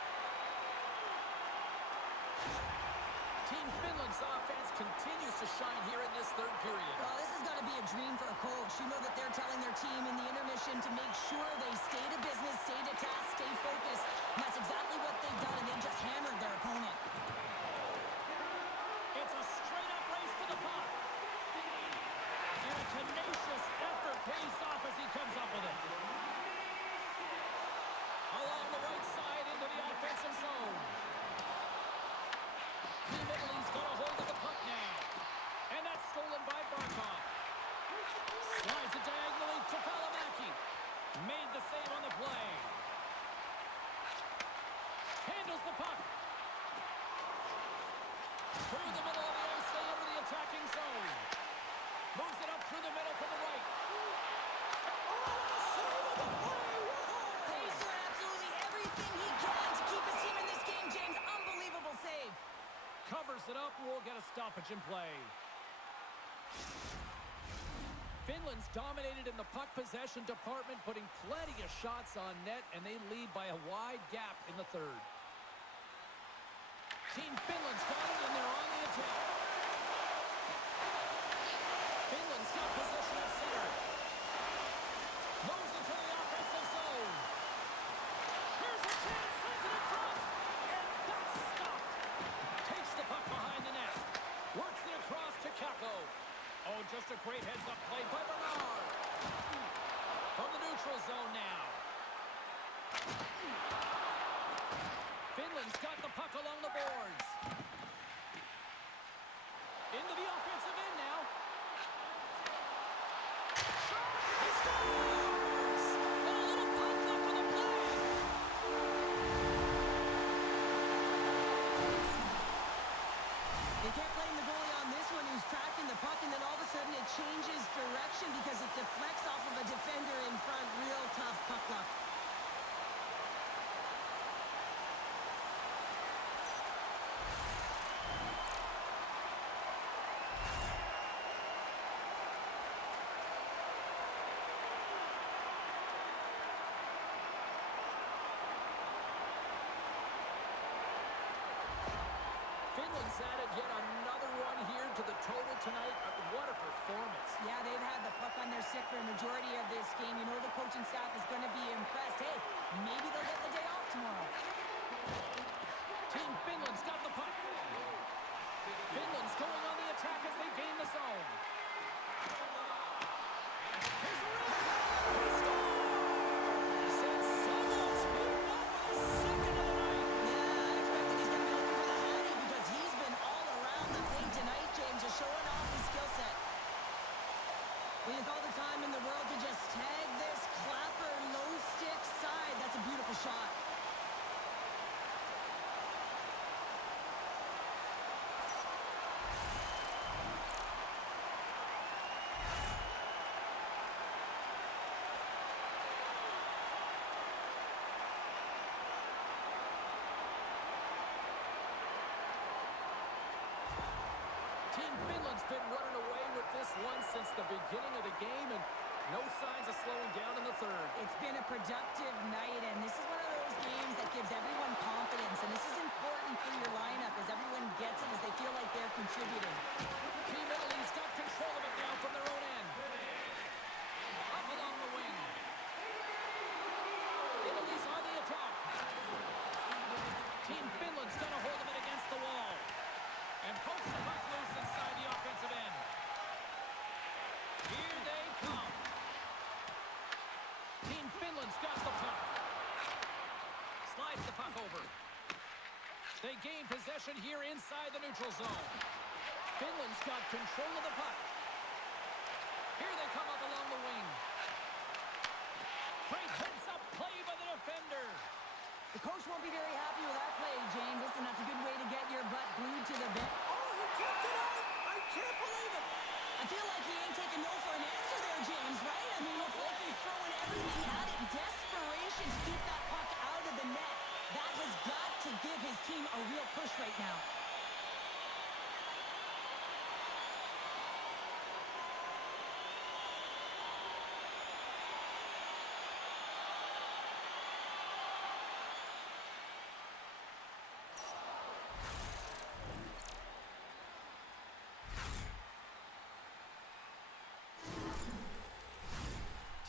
Team Finland's offense continues to shine here in this third period. Well, this has got to be a dream for a coach. You know that they're telling their team in the intermission to make sure they stay to business, stay to task, stay focused. And that's exactly what they've done, and they've just hammered their opponent. It's a straight-up race for the puck. And a tenacious effort pays off as he comes up with it. Along the right side into the offensive zone. Team Italy's got a hold of the puck now. And that's stolen by Barkov. Slides it diagonally to Valimaki. Made the save on the play. Handles the puck. Through the middle of the ice, they enter the attacking zone. Moves it up through the middle from the right. Oh, save of the play! Whoa! He's doing absolutely everything he can to keep his team in this game, James. Unbelievable save. Covers it up, and we'll get a stoppage in play. Finland's dominated in the puck possession department, putting plenty of shots on net, and they lead by a wide gap in the third. Team Finland's got it, and they're on the attack. Finland's got possession at center. Moves into the offensive zone. Here's a chance, sends it in front, and that's stopped. Takes the puck behind the net. Works it across to Kakko. Oh, just a great heads-up play by Bernard. From the neutral zone now. Finland's got the puck along the boards. He's added yet another one here to the total tonight. What a performance. Yeah, they've had the puck on their stick for a majority of this game. You know the coaching staff is going to be impressed. Hey, maybe they'll get the day off tomorrow. Team Finland's got the puck. Finland's going on the attack as they gain the zone. Here's the rim. He scores! And Solo's beaten up with his second of the night. Yeah, I expected he's going to be looking for the Hattie because he's been all around the paint tonight, James, just showing off his skill set. He has all the time in the world to just tag this clapper low stick side. That's a beautiful shot. Team Finland's been running away with this one since the beginning of the game, and no signs of slowing down in the third. It's been a productive night, and this is one of those games that gives everyone confidence, and this is important for your lineup as everyone gets it, as they feel like they're contributing. Team Italy's got control of it now from their own end. Up along the wing. Italy's on the attack. Team Finland's got a hold of it against the wall. And pokes the puck loose inside the offensive end. Here they come. Team Finland's got the puck. Slides the puck over. They gain possession here inside the neutral zone. Finland's got control of the puck. Here they come up along the wing. Great heads-up play by the defender. The coach won't be very happy with that play, James. Listen, that's a good way to get your butt glued to the bench. Oh, he kicked it out! I can't believe it! I feel like he ain't taking no for an answer there, James, right? I mean, it's like he's throwing everything at it in desperation to keep that puck out of the net. That has got to give his team a real push right now.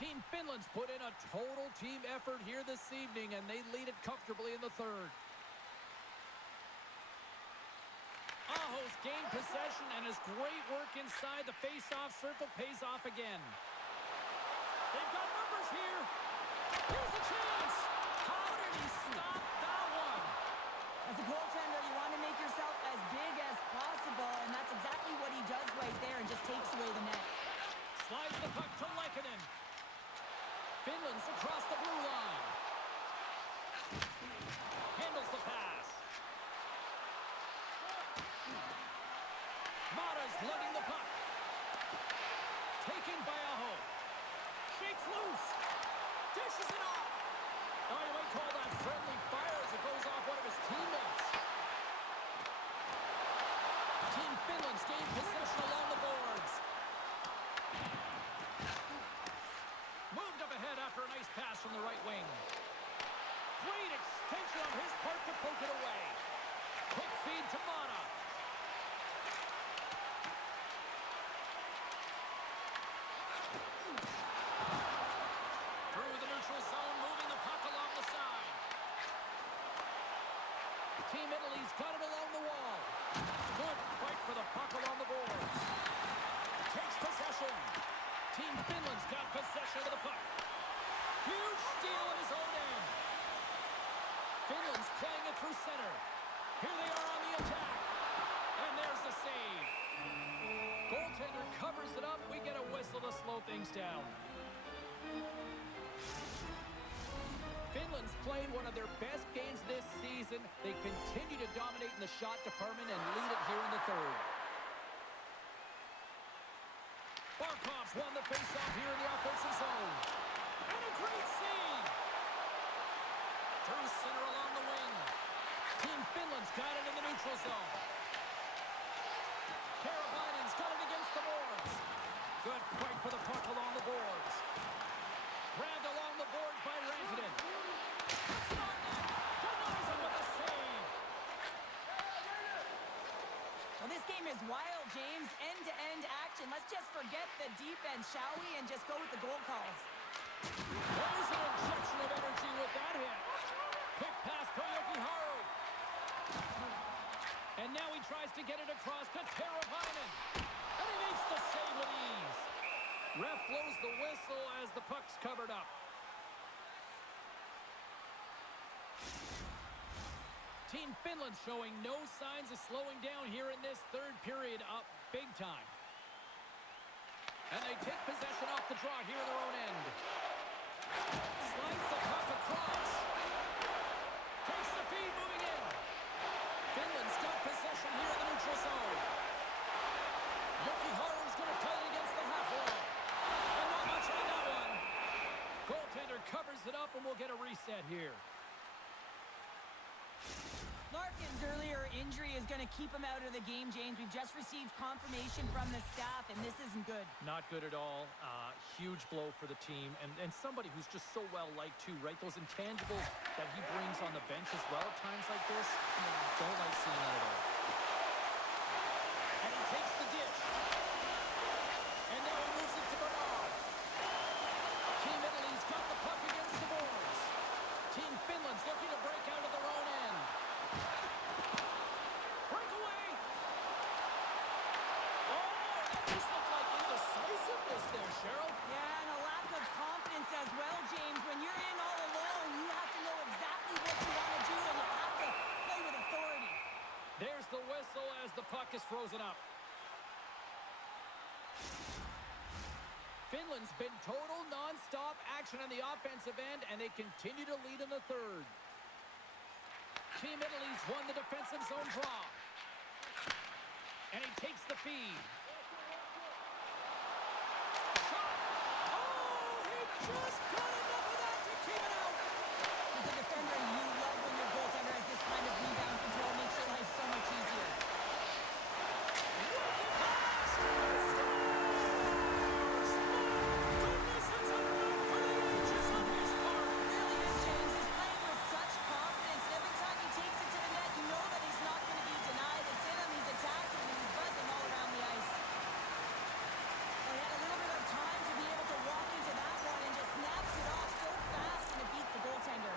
Team Finland's put in a total team effort here this evening, and they lead it comfortably in the third. Aho's gained possession, and his great work inside the face-off circle pays off again. They've got numbers here. Here's a chance. How did he stop that one? As a goaltender, you want to make yourself as big as possible, and that's exactly what he does right there and just takes away the net. Slides the puck to Lehkonen. Finland's across the blue line. Handles the pass. Mata's lugging the puck. Taken by Aho. Shakes loose. Dishes it off. Oh, you might call that friendly fire as it goes off one of his teammates. Team Finland's gained possession along the boards. Moved up ahead after a nice pass from the right wing. Great extension on his part to poke it away. Quick feed to Mata. Through the neutral zone, moving the puck along the side. Team Italy's got it along the wall. Good fight for the puck along the boards. Takes possession. Team Finland's got possession of the puck. Huge steal at his own end. Finland's playing it through center. Here they are on the attack. And there's the save. Goaltender covers it up. We get a whistle to slow things down. Finland's played one of their best games this season. They continue to dominate in the shot department and lead it here in the third. Barkov's won the faceoff here in the offensive zone. And a great save! Through center along the wing. Team Finland's got it in the neutral zone. Karabainen's got it against the boards. Good fight for the puck along the boards. Grabbed along the boards by Rantanen. Puts it on net. Denies him with a save. Well, this game is wild, James. End-to-end action. Let's just forget the defense, shall we, and just go with the goal calls. There's an injection of energy with that hit. Quick pass for Yokiharu. And now he tries to get it across to Teravainen. And he makes the save with ease. Ref blows the whistle as the puck's covered up. Team Finland showing no signs of slowing down here in this third period, up big time. And they take possession off the draw here in their own end. Slides the puck across. Takes the feed moving in. Finland's got possession here in the neutral zone. Yokiharu's going to play it against the half wall. And not much on that one. Goaltender covers it up and we'll get a reset here. Larkin's earlier injury is going to keep him out of the game, James. We've just received confirmation from the staff, and this isn't good. Not good at all. Huge blow for the team, and somebody who's just so well-liked, too, right? Those intangibles that he brings on the bench as well at times like this, don't like seeing that at all. And he takes the dish. And now he moves it to Bernard. Team Italy's got the puck against the boards. Team Finland's looking to break out of their own end. Breakaway! Oh, that just looked like indecisiveness there, Cheryl. Yeah, and a lack of confidence as well, James. When you're in all alone, you have to know exactly what you want to do, and you have to play with authority. There's the whistle as the puck is frozen up. Finland's been total non-stop action on the offensive end, and they continue to lead in the third. Team Italy's won the defensive zone draw. And he takes the feed. Shot! Oh, he just got enough of that to keep it out! As a defender, you love when your goaltender has this kind of rebound control. Makes your life so much easier. Wicked pass! Goodness, it's a run for the ages on his part! It really is, James. He's playing with such confidence. Every time he takes it to the net, you know that he's not going to be denied. It's in him, he's attacking, and he's buzzing all around the ice. Well, he had a little bit of time to be able to walk into that one and just snaps it off so fast, and it beats the goaltender.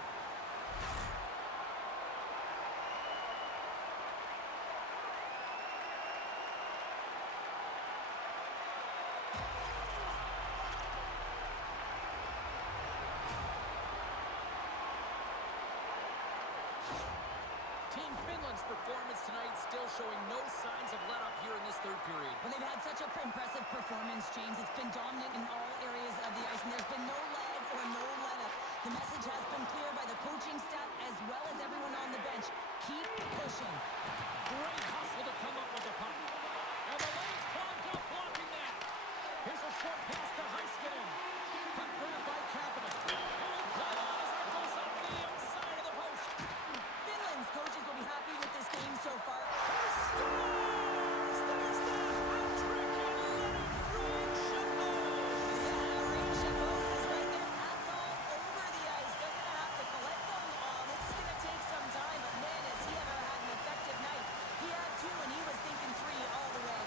Team Finland's performance tonight still showing no signs of let-up here in this third period. Well, they've had such a impressive performance, James. It's been dominant in all areas of the ice, and there's been no lag or no let-up. The message has been clear by the coaching staff as well as everyone on the bench. Keep pushing. Great hustle to come up with the puck. And the lane's clogged up blocking that. Here's a short pass to Heiskanen. Puck grabbed by Kapanen. And he'll play on as it goes up the outside of the post. Finland's coaches will be happy with this game so far. There's the hat-trick and let it rain Chabot. Yeah, Rain Chabot is right there. Hats all over the ice. They're going to have to collect them all. This is going to take some time, but man, has he ever had an effective night. He had two, and he was thinking three all the way.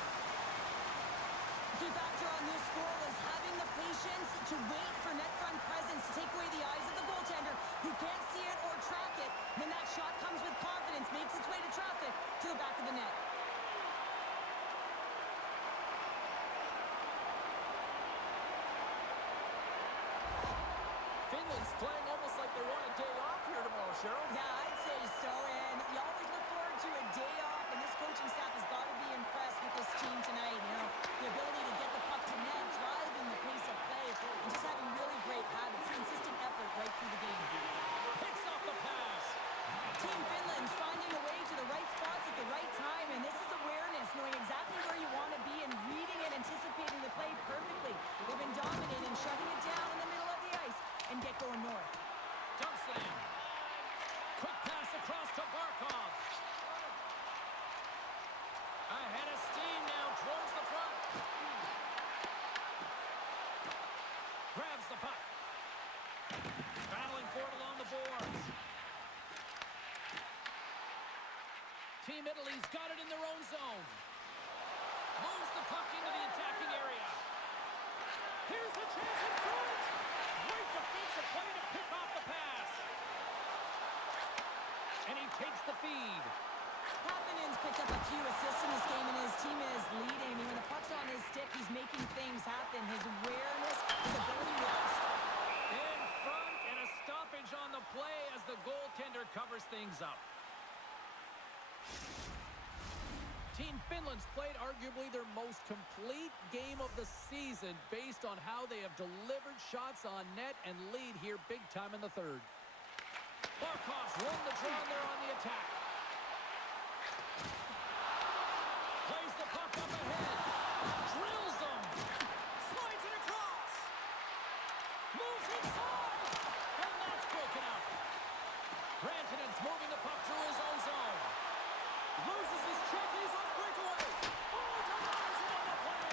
Key factor on this goal is having the patience to wait for net front presence to take away the eyes of the goaltender who can't see it or track it. Then that shot comes with confidence, makes its way to traffic to the back of the net. Finland's playing almost like they want a day off here tomorrow, Cheryl. Yeah, I'd say so, and you always look forward to a day off, and this coaching staff has got to be impressed with this team tonight. You know, the ability to get the puck to net, driving the pace of play, and just having really great habits, consistent effort right through the game. Picks off the pass. Team Finland's finding a way to the right spots at the right time, and this is awareness, knowing exactly where you want to be and reading and anticipating the play perfectly. They've been dominating, shutting it down in the middle of the ice, and get going north. Dumps it in. Quick pass across to Barkov. Ahead of steam now towards the front. Grabs the puck. Battling for it along the boards. Team Italy's got it in their own zone. Here's a chance in front. Great defensive play to pick off the pass. And he takes the feed. Happening's picked up a few assists in this game, and his team is leading. I mean, when the puck's on his stick, he's making things happen. His awareness, his ability to In front, and a stoppage on the play as the goaltender covers things up. Team Finland's played arguably their most complete game of the season based on how they have delivered shots on net and lead here big time in the third. Barkov's won the draw there on the attack. Plays the puck up ahead. Drills them. Slides it across. Moves inside. And that's broken up. Grantonen's moving the puck through his own zone. Loses his check. He's on breakaway. Oh, denies him on the play.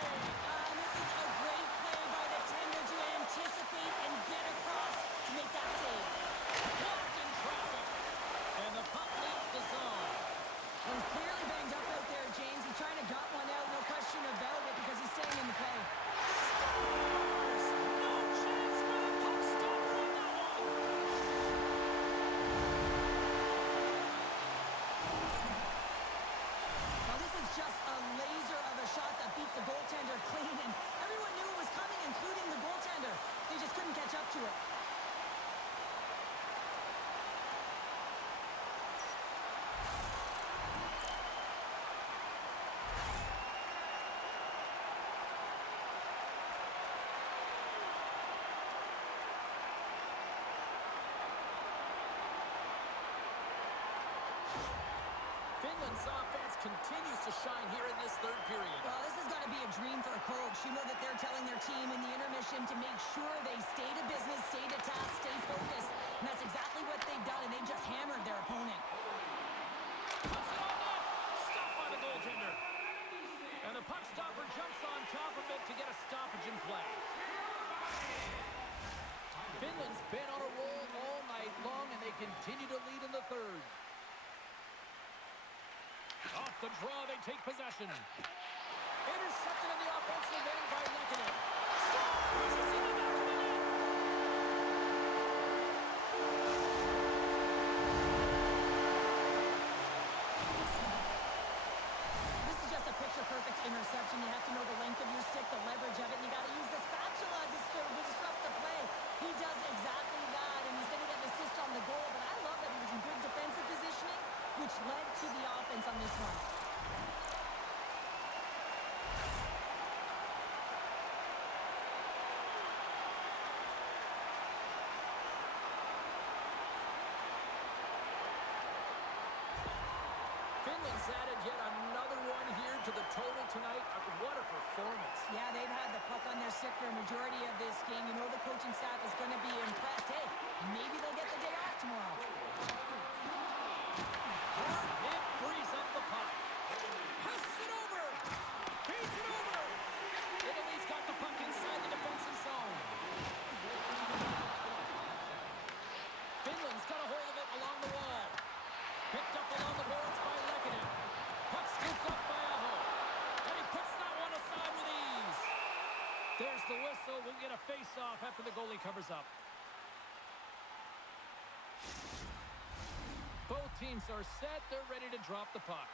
This is a great play by the tender to anticipate and get across to make that save. Blocked in traffic. And the puck leaves the zone. He's clearly banged up out there, James. He's trying to gut one out, no question about it, because he's staying in the play. Scores! No chance for the puck stopper on that one. Now, this is just a laser of a shot that beats the goaltender clean, and everyone knew it was coming, including the goaltender. They just couldn't catch up to it. Finland's offense continues to shine here in this third period. Well, this has got to be a dream for a coach. You know that they're telling their team in the intermission to make sure they stay to business, stay to task, stay focused. And that's exactly what they've done, and they just hammered their opponent. Puts it on net. Stopped by the goaltender. And the puck stopper jumps on top of it to get a stoppage in play. Finland's been on a roll all night long, and they continue to lead in the third. Off the draw, they take possession. Intercepted in the offensive end by Lehkonen. Scores! It's in the back of the net! This is just a picture-perfect interception. You have to know the length of your stick, the leverage of it, and you got to use the spatula to disrupt the play. He does exactly that, and he's going to get an assist on the goal, but I love that he was in good defensive positioning, which led to the offense on this one. Finland's added yet another one here to the total tonight. What a performance. Yeah, they've had the puck on their stick for a majority of this game. You know the coaching staff is going to be impressed. Hey, maybe they'll get the day off tomorrow. It frees up the puck. Passes it over. Feeds it over. Italy's got the puck inside the defensive zone. Finland's got a hold of it along the wall. Picked up along the boards by Lehkonen. Puck scooped up by Aho. And he puts that one aside with ease. There's the whistle. We'll get a face-off after the goalie covers up. Both teams are set. They're ready to drop the puck.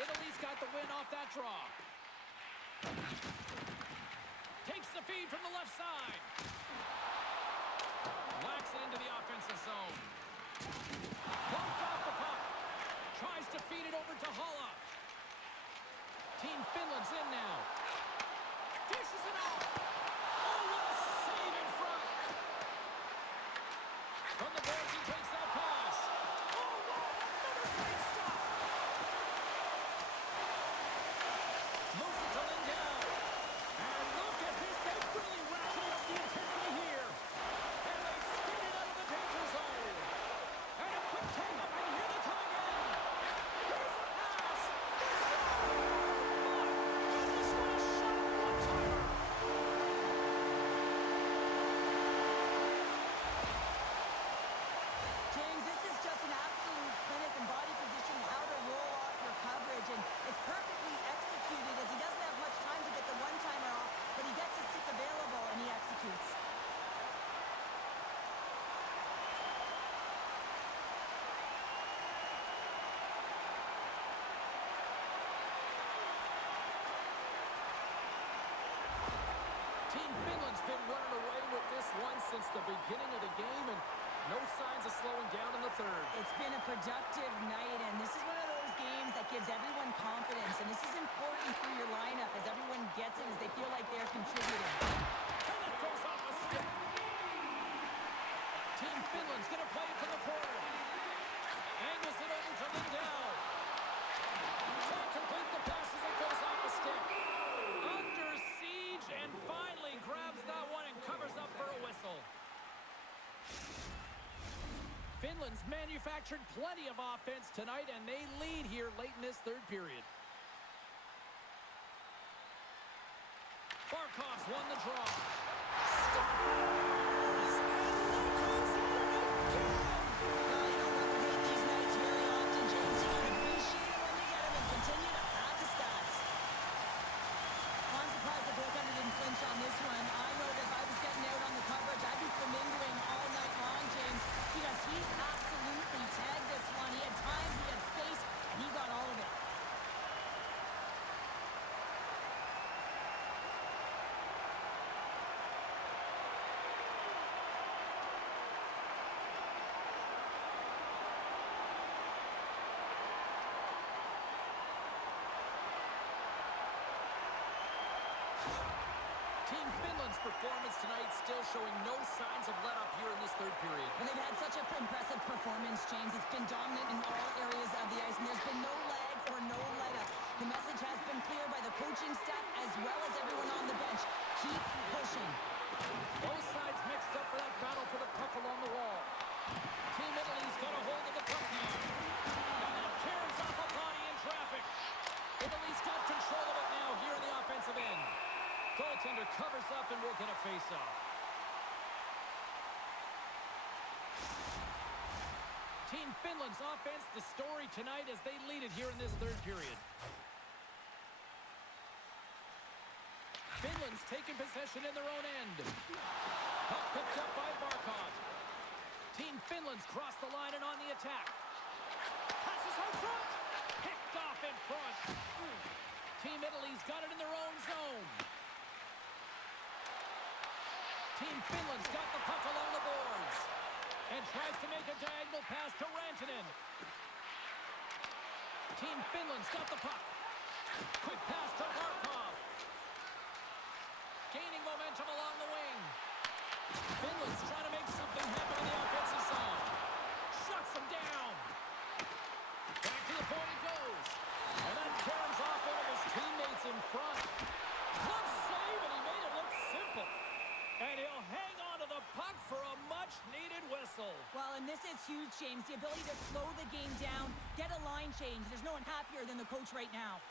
Italy's got the win off that draw. Takes the feed from the left side. Whacks it into the offensive zone. Bumped off the puck. Tries to feed it over to Halla. Team Finland's in now. Dishes it off. Oh, what a save in front. From the boards, he takes that pass. Oh, wow, another great stop. Moves it to Lindell. And look at this. They've really ratcheted up the intensity here. And they skate it out of the danger zone. since the beginning of the game, and no signs of slowing down in the third. It's been a productive night, and this is one of those games that gives everyone confidence, and this is important for your lineup as everyone gets it, as they feel like they're contributing. And that goes off a stick. Team Finland's going to play it to the corner. Angles it over to Lindell. Can't complete the pass as it goes off a stick. Under siege, and finally grabs that one and covers up for a whistle. Finland's manufactured plenty of offense tonight, and they lead here late in this third period. Barkov's won the draw. Scores! And look who's there again! Well, you don't replicate these nights very often, James. You can appreciate it when you get them and continue to pad the stats. I'm surprised the goaltender didn't flinch on this one. I know that if I was getting out on the coverage, I'd be flamingering all night long, James, because he absolutely tagged this one. He had time, he had space, and he got all of it. Team Finland's performance tonight still showing no signs of let-up here in this third period. Well, they've had such an impressive performance, James. It's been dominant in all areas of the ice, and there's been no lag or no let-up. The message has been clear by the coaching staff as well as everyone on the bench. Keep pushing. Both sides mixed up for that battle for the puck along the wall. Team Italy's got a hold of the puck now. And that caroms off a body in traffic. Italy's got control of it now here in the offensive end. Goaltender covers up and will get a face-off. Team Finland's offense the story tonight as they lead it here in this third period. Finland's taking possession in their own end. Puck picked up by Barkov. Team Finland's crossed the line and on the attack. Passes out front. Picked off in front. Team Italy's got it in their own zone. Team Finland's got the puck along the boards and tries to make a diagonal pass to Rantanen. Team Finland's got the puck. Quick pass to Barkov. Gaining momentum along the wing. Finland's trying to make something happen in the offensive zone. Shuts them down. Back to the point it goes. And that caroms off one of his teammates in front. Glove save, and he made it look simple. And he'll hang on to the puck for a much-needed whistle. Well, and this is huge, James. The ability to slow the game down, get a line change. There's no one happier than the coach right now.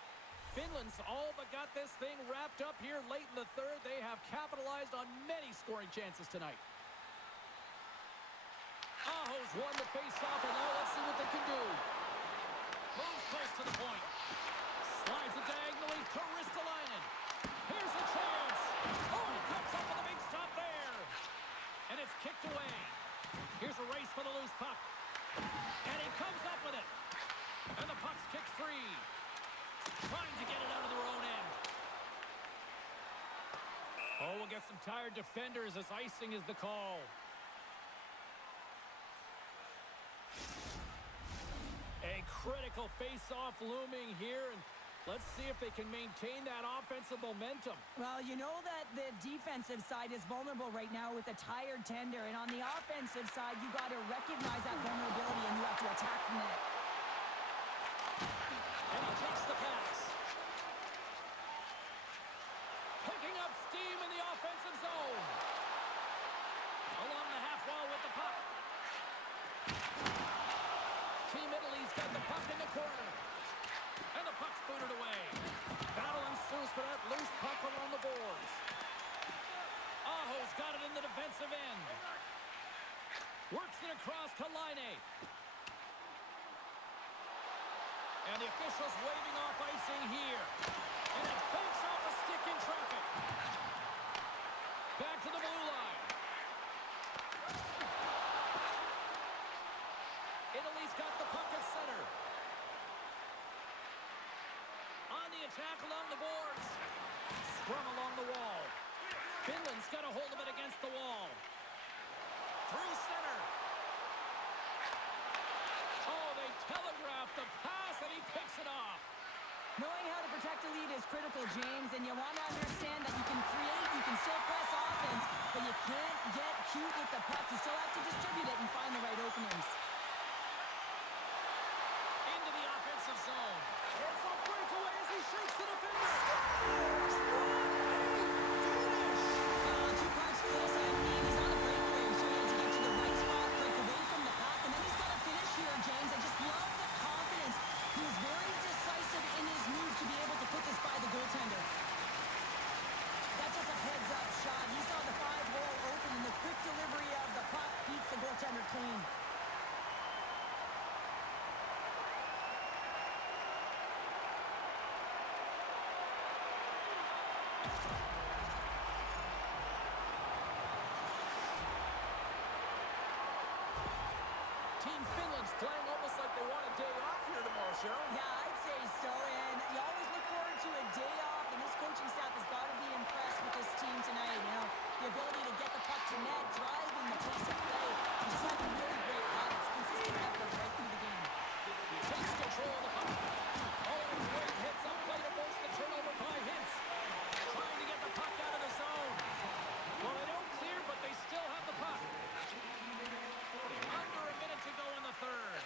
Finland's all but got this thing wrapped up here late in the third. They have capitalized on many scoring chances tonight. Aho's won the face-off, and now let's see what they can do. Moves close to the point. Slides it diagonally to Ristolainen. Here's a chance. Oh, he comes up with a big stop there. And it's kicked away. Here's a race for the loose puck. And he comes up with it. And the puck's kicked free. Trying to get it out of their own end. Oh, we'll get some tired defenders as icing is the call. A critical face-off looming here, and let's see if they can maintain that offensive momentum. Well, you know that the defensive side is vulnerable right now with a tired tender, and on the offensive side, you got to recognize that vulnerability and you have to attack the net. And he takes the pass. Picking up steam in the offensive zone. Along the half wall with the puck. Team Italy's got the puck in the corner. And the puck's booted away. Battle ensues for that loose puck along the boards. Aho's got it in the defensive end. Works it across to Laine. And the official's waving off icing here. And it banks off a stick in traffic. Back to the blue line. Italy's got the puck at center. On the attack along the boards. Scrum along the wall. Finland's got a hold of it against the wall. through center. Oh, they telegraphed the pass, and he picks it off. Knowing how to protect a lead is critical, James, and you want to understand that you can create, you can still press offense, but you can't get cute with the puck. You still have to distribute it and find the right openings. Into the offensive zone. It's a breakaway as he shakes the defender. Two parts to this. I mean, he's on a breakaway, so he has to get to the right spot, break away from the puck, and then he's got to finish here, James. I just love the confidence. He was very decisive in his move to be able to put this by the goaltender. That's just a heads-up shot. He saw the 5-hole open, and the quick delivery of the puck beats the goaltender clean. Team Finland's playing almost like they want a day off here tomorrow, Cheryl. Yeah, I'd say so, and you always look forward to a day off, and this coaching staff has got to be impressed with this team tonight. You know, the ability to get the puck to net, driving the pace of play, and just having really great habits, consistent effort right through the game. Takes control of the puck. Oh, great hits up play to force the turnover by Hintz. Trying to get the puck out of the zone. Well, they don't clear, but they still have the puck. Under a minute to go in the third.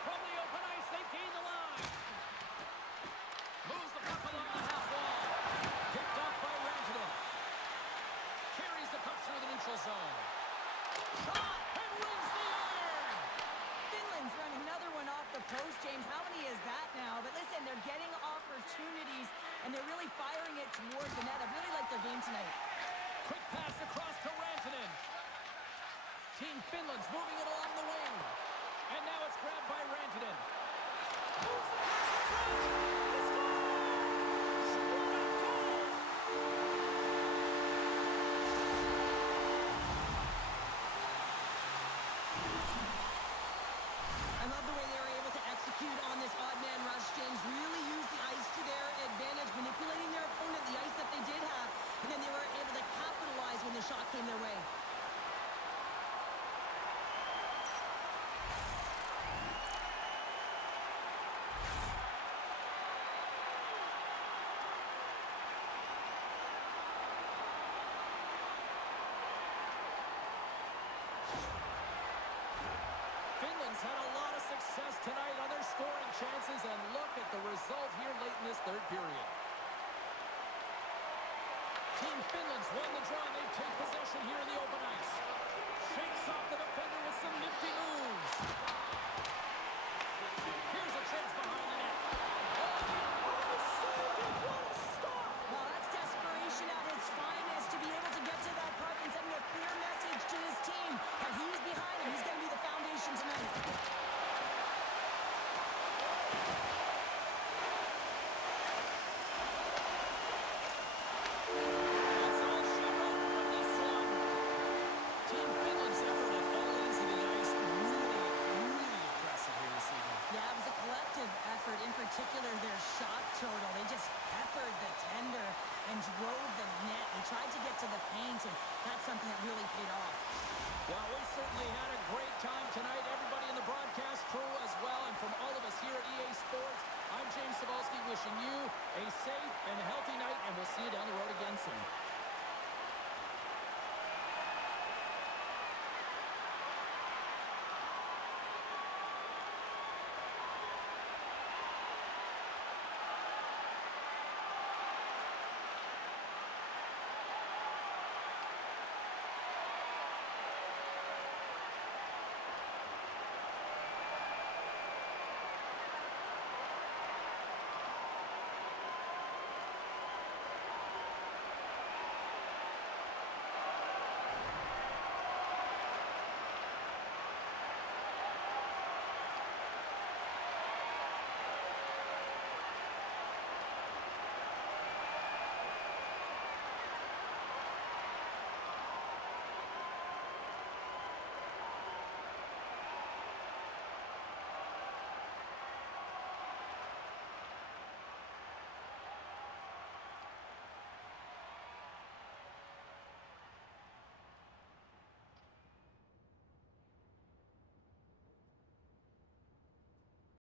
From the open ice, they gain the line. Moves the puck along the half wall. Picked up by Rantanen. Carries the puck through the neutral zone. Shot and wins the iron. Finland's run another one off the post, James. How many is that now? But listen, they're getting opportunities, and they're really firing it towards the net. I really like their game tonight. Quick pass across to Rantanen. Team Finland's moving it along the wing. And now it's grabbed by Rantanen. Moves the pass in front. He scores! What a goal! I love the way they were able to execute on this odd man rush, James. Really use the ice to their advantage, manipulating their opponent, the ice that they did have, and then they were able to capitalize when the shot came their way. Finland's had a lot of success tonight on their scoring chances, and look at the result here late in this third period. Team Finland's won the draw, and they take possession here in the open ice. Shakes off the defender with some nifty moves. Here's a chance behind the net. Oh, saved it! What a stop! Well, that's desperation at its finest to be able to get to that puck and sending a clear message to his team that he's behind him. He's going to be the foundation tonight. That's all she wrote from this one. Team Finland's effort at all ends of the ice really impressive here this evening. Yeah, it was a collective effort, in particular their shot total. They just peppered the tender and drove the net. They tried to get to the paint, and that's something that really paid off. Well, we certainly had a great